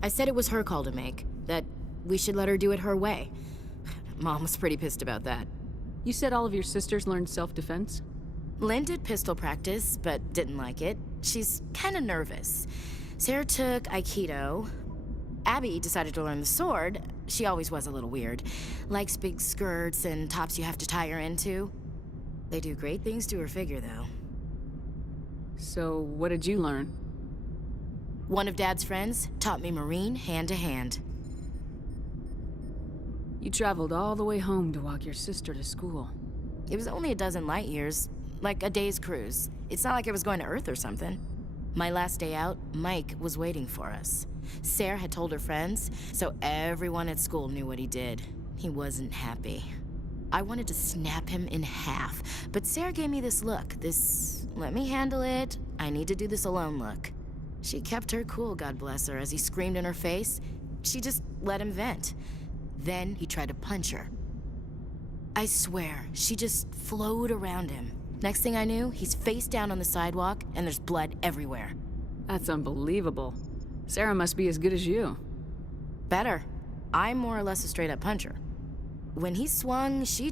I said it was her call to make, that we should let her do it her way. Mom was pretty pissed about that. You said all of your sisters learned self-defense? Lynn did pistol practice, but didn't like it. She's kind of nervous. Sarah took Aikido. Abby decided to learn the sword. She always was a little weird. Likes big skirts and tops you have to tie her into. They do great things to her figure, though. So, what did you learn? One of Dad's friends taught me Marine hand to hand. You traveled all the way home to walk your sister to school. It was only a dozen light years, like a day's cruise. It's not like I was going to Earth or something. My last day out, Mike was waiting for us. Sarah had told her friends, so everyone at school knew what he did. He wasn't happy. I wanted to snap him in half, but Sarah gave me this look, this let me handle it, I need to do this alone look. She kept her cool, God bless her, as he screamed in her face. She just let him vent. Then he tried to punch her. I swear, she just flowed around him. Next thing I knew, he's face down on the sidewalk, and there's blood everywhere. That's unbelievable. Sarah must be as good as you. Better. I'm more or less a straight-up puncher. When he swung, she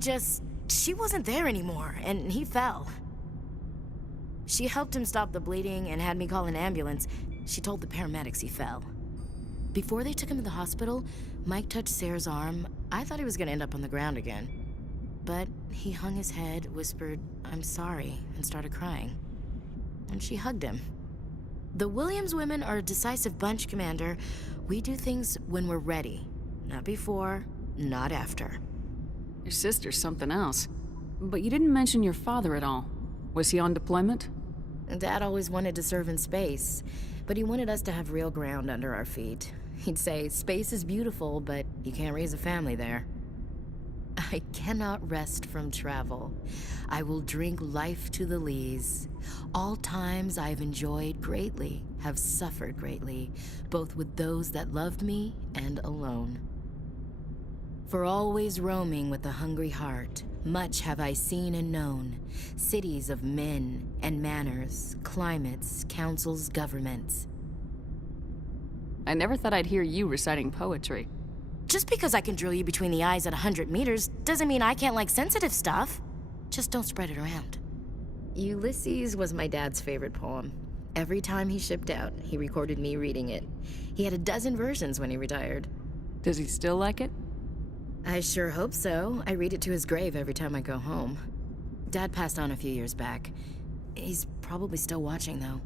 wasn't there anymore, and he fell. She helped him stop the bleeding and had me call an ambulance. She told the paramedics he fell. Before they took him to the hospital, Mike touched Sarah's arm. I thought he was gonna end up on the ground again. But he hung his head, whispered, "I'm sorry," and started crying. And she hugged him. The Williams women are a decisive bunch, Commander. We do things when we're ready. Not before, not after. Your sister's something else. But you didn't mention your father at all. Was he on deployment? Dad always wanted to serve in space, but he wanted us to have real ground under our feet. He'd say, space is beautiful, but you can't raise a family there. I cannot rest from travel. I will drink life to the lees. All times I've enjoyed greatly, have suffered greatly, both with those that loved me and alone. For always roaming with a hungry heart, much have I seen and known, cities of men and manners, climates, councils, governments. I never thought I'd hear you reciting poetry. Just because I can drill you between the eyes at 100 meters doesn't mean I can't like sensitive stuff. Just don't spread it around. Ulysses was my dad's favorite poem. Every time he shipped out, he recorded me reading it. He had a dozen versions when he retired. Does he still like it? I sure hope so. I read it to his grave every time I go home. Dad passed on a few years back. He's probably still watching, though.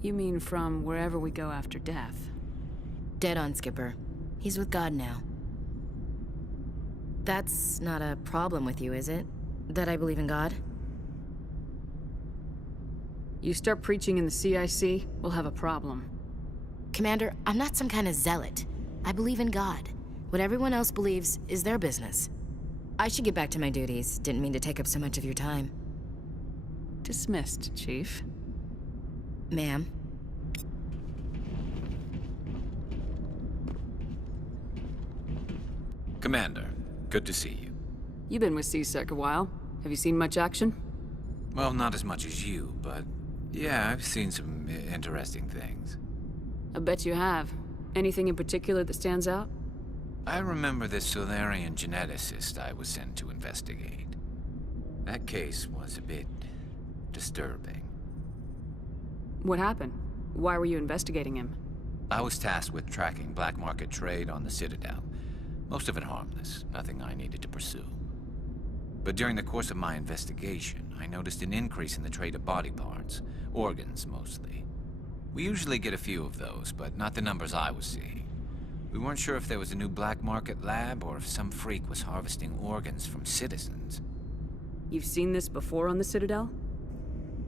You mean from wherever we go after death? Dead on, Skipper. He's with God now. That's not a problem with you, is it? That I believe in God? You start preaching in the CIC, we'll have a problem. Commander, I'm not some kind of zealot. I believe in God. What everyone else believes is their business. I should get back to my duties. Didn't mean to take up so much of your time. Dismissed, Chief. Ma'am. Commander, good to see you. You've been with C-Sec a while. Have you seen much action? Well, not as much as you, but yeah, I've seen some interesting things. I bet you have. Anything in particular that stands out? I remember this Solarian geneticist I was sent to investigate. That case was a bit disturbing. What happened? Why were you investigating him? I was tasked with tracking black market trade on the Citadel. Most of it harmless, nothing I needed to pursue. But during the course of my investigation, I noticed an increase in the trade of body parts, organs mostly. We usually get a few of those, but not the numbers I was seeing. We weren't sure if there was a new black market lab or if some freak was harvesting organs from citizens. You've seen this before on the Citadel?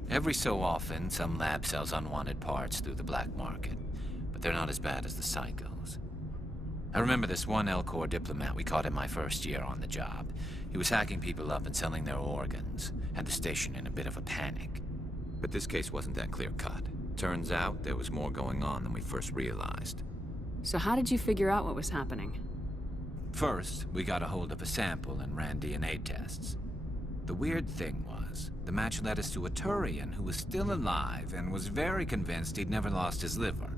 Every so often, some lab sells unwanted parts through the black market, but they're not as bad as the psychos. I remember this one Elcor diplomat we caught in my first year on the job. He was hacking people up and selling their organs, had the station in a bit of a panic. But this case wasn't that clear-cut. Turns out there was more going on than we first realized. So how did you figure out what was happening? First, we got a hold of a sample and ran DNA tests. The weird thing was, the match led us to a Turian who was still alive and was very convinced he'd never lost his liver.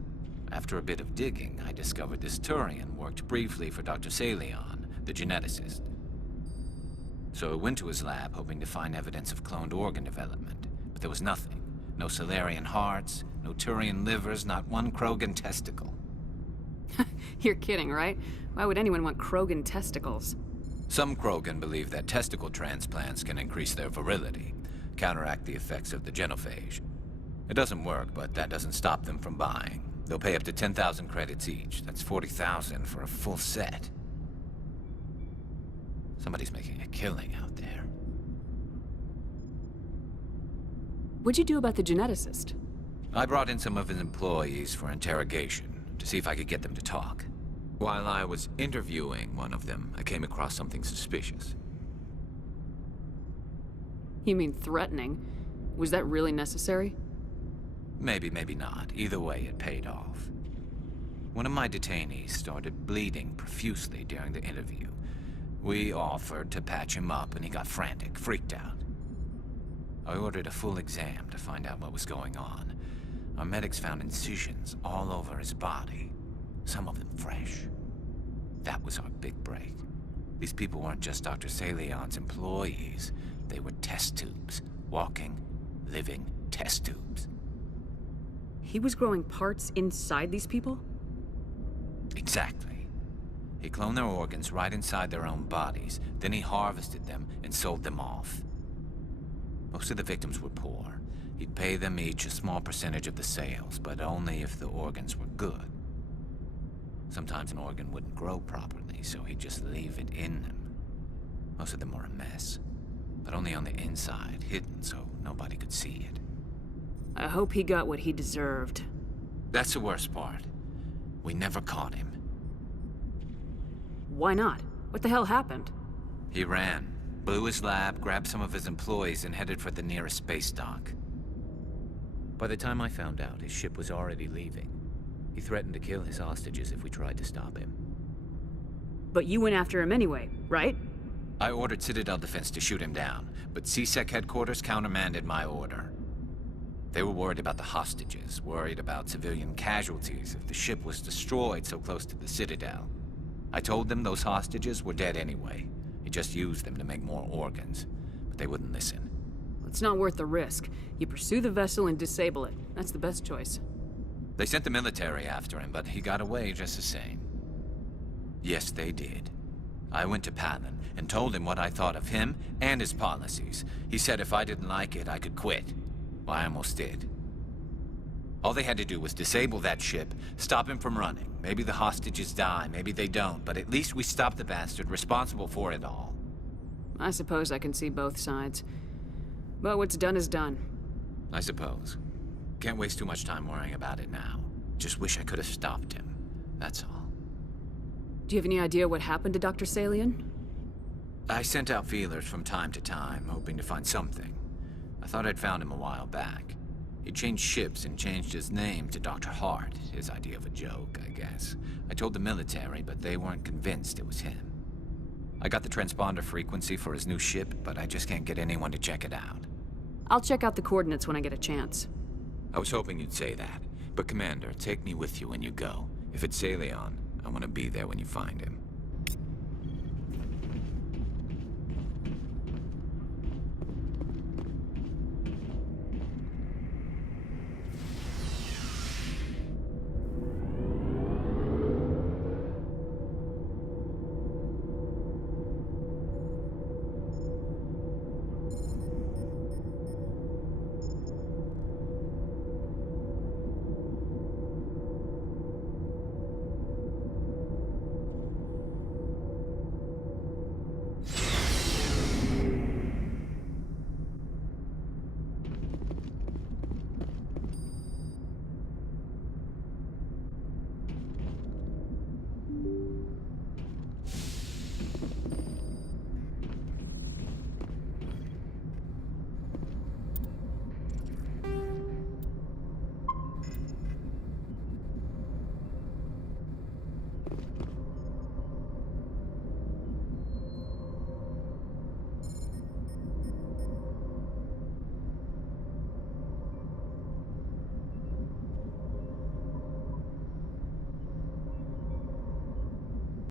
After a bit of digging, I discovered this Turian worked briefly for Dr. Salion, the geneticist. So I went to his lab hoping to find evidence of cloned organ development, but there was nothing. No Solarian hearts, no Turian livers, not one Krogan testicle. You're kidding, right? Why would anyone want Krogan testicles? Some Krogan believe that testicle transplants can increase their virility, counteract the effects of the genophage. It doesn't work, but that doesn't stop them from buying. They'll pay up to 10,000 credits each. That's 40,000 for a full set. Somebody's making a killing out there. What'd you do about the geneticist? I brought in some of his employees for interrogation, to see if I could get them to talk. While I was interviewing one of them, I came across something suspicious. You mean threatening? Was that really necessary? Maybe, maybe not. Either way, it paid off. One of my detainees started bleeding profusely during the interview. We offered to patch him up, and he got frantic, freaked out. I ordered a full exam to find out what was going on. Our medics found incisions all over his body, some of them fresh. That was our big break. These people weren't just Dr. Salion's employees. They were test tubes. Walking, living test tubes. He was growing parts inside these people? Exactly. He cloned their organs right inside their own bodies. Then he harvested them and sold them off. Most of the victims were poor. He'd pay them each a small percentage of the sales, but only if the organs were good. Sometimes an organ wouldn't grow properly, so he'd just leave it in them. Most of them were a mess, but only on the inside, hidden so nobody could see it. I hope he got what he deserved. That's the worst part. We never caught him. Why not? What the hell happened? He ran, blew his lab, grabbed some of his employees, and headed for the nearest space dock. By the time I found out, his ship was already leaving. He threatened to kill his hostages if we tried to stop him. But you went after him anyway, right? I ordered Citadel Defense to shoot him down, but CSEC headquarters countermanded my order. They were worried about the hostages, worried about civilian casualties if the ship was destroyed so close to the Citadel. I told them those hostages were dead anyway. He just used them to make more organs, but they wouldn't listen. It's not worth the risk. You pursue the vessel and disable it. That's the best choice. They sent the military after him, but he got away just the same. Yes, they did. I went to Palin and told him what I thought of him and his policies. He said if I didn't like it, I could quit. Well, I almost did. All they had to do was disable that ship, stop him from running. Maybe the hostages die, maybe they don't, but at least we stopped the bastard responsible for it all. I suppose I can see both sides. But what's done is done. I suppose. Can't waste too much time worrying about it now. Just wish I could have stopped him. That's all. Do you have any idea what happened to Dr. Salion? I sent out feelers from time to time, hoping to find something. I thought I'd found him a while back. He changed ships and changed his name to Dr. Hart, his idea of a joke, I guess. I told the military, but they weren't convinced it was him. I got the transponder frequency for his new ship, but I just can't get anyone to check it out. I'll check out the coordinates when I get a chance. I was hoping you'd say that. But Commander, take me with you when you go. If it's Salion, I want to be there when you find him.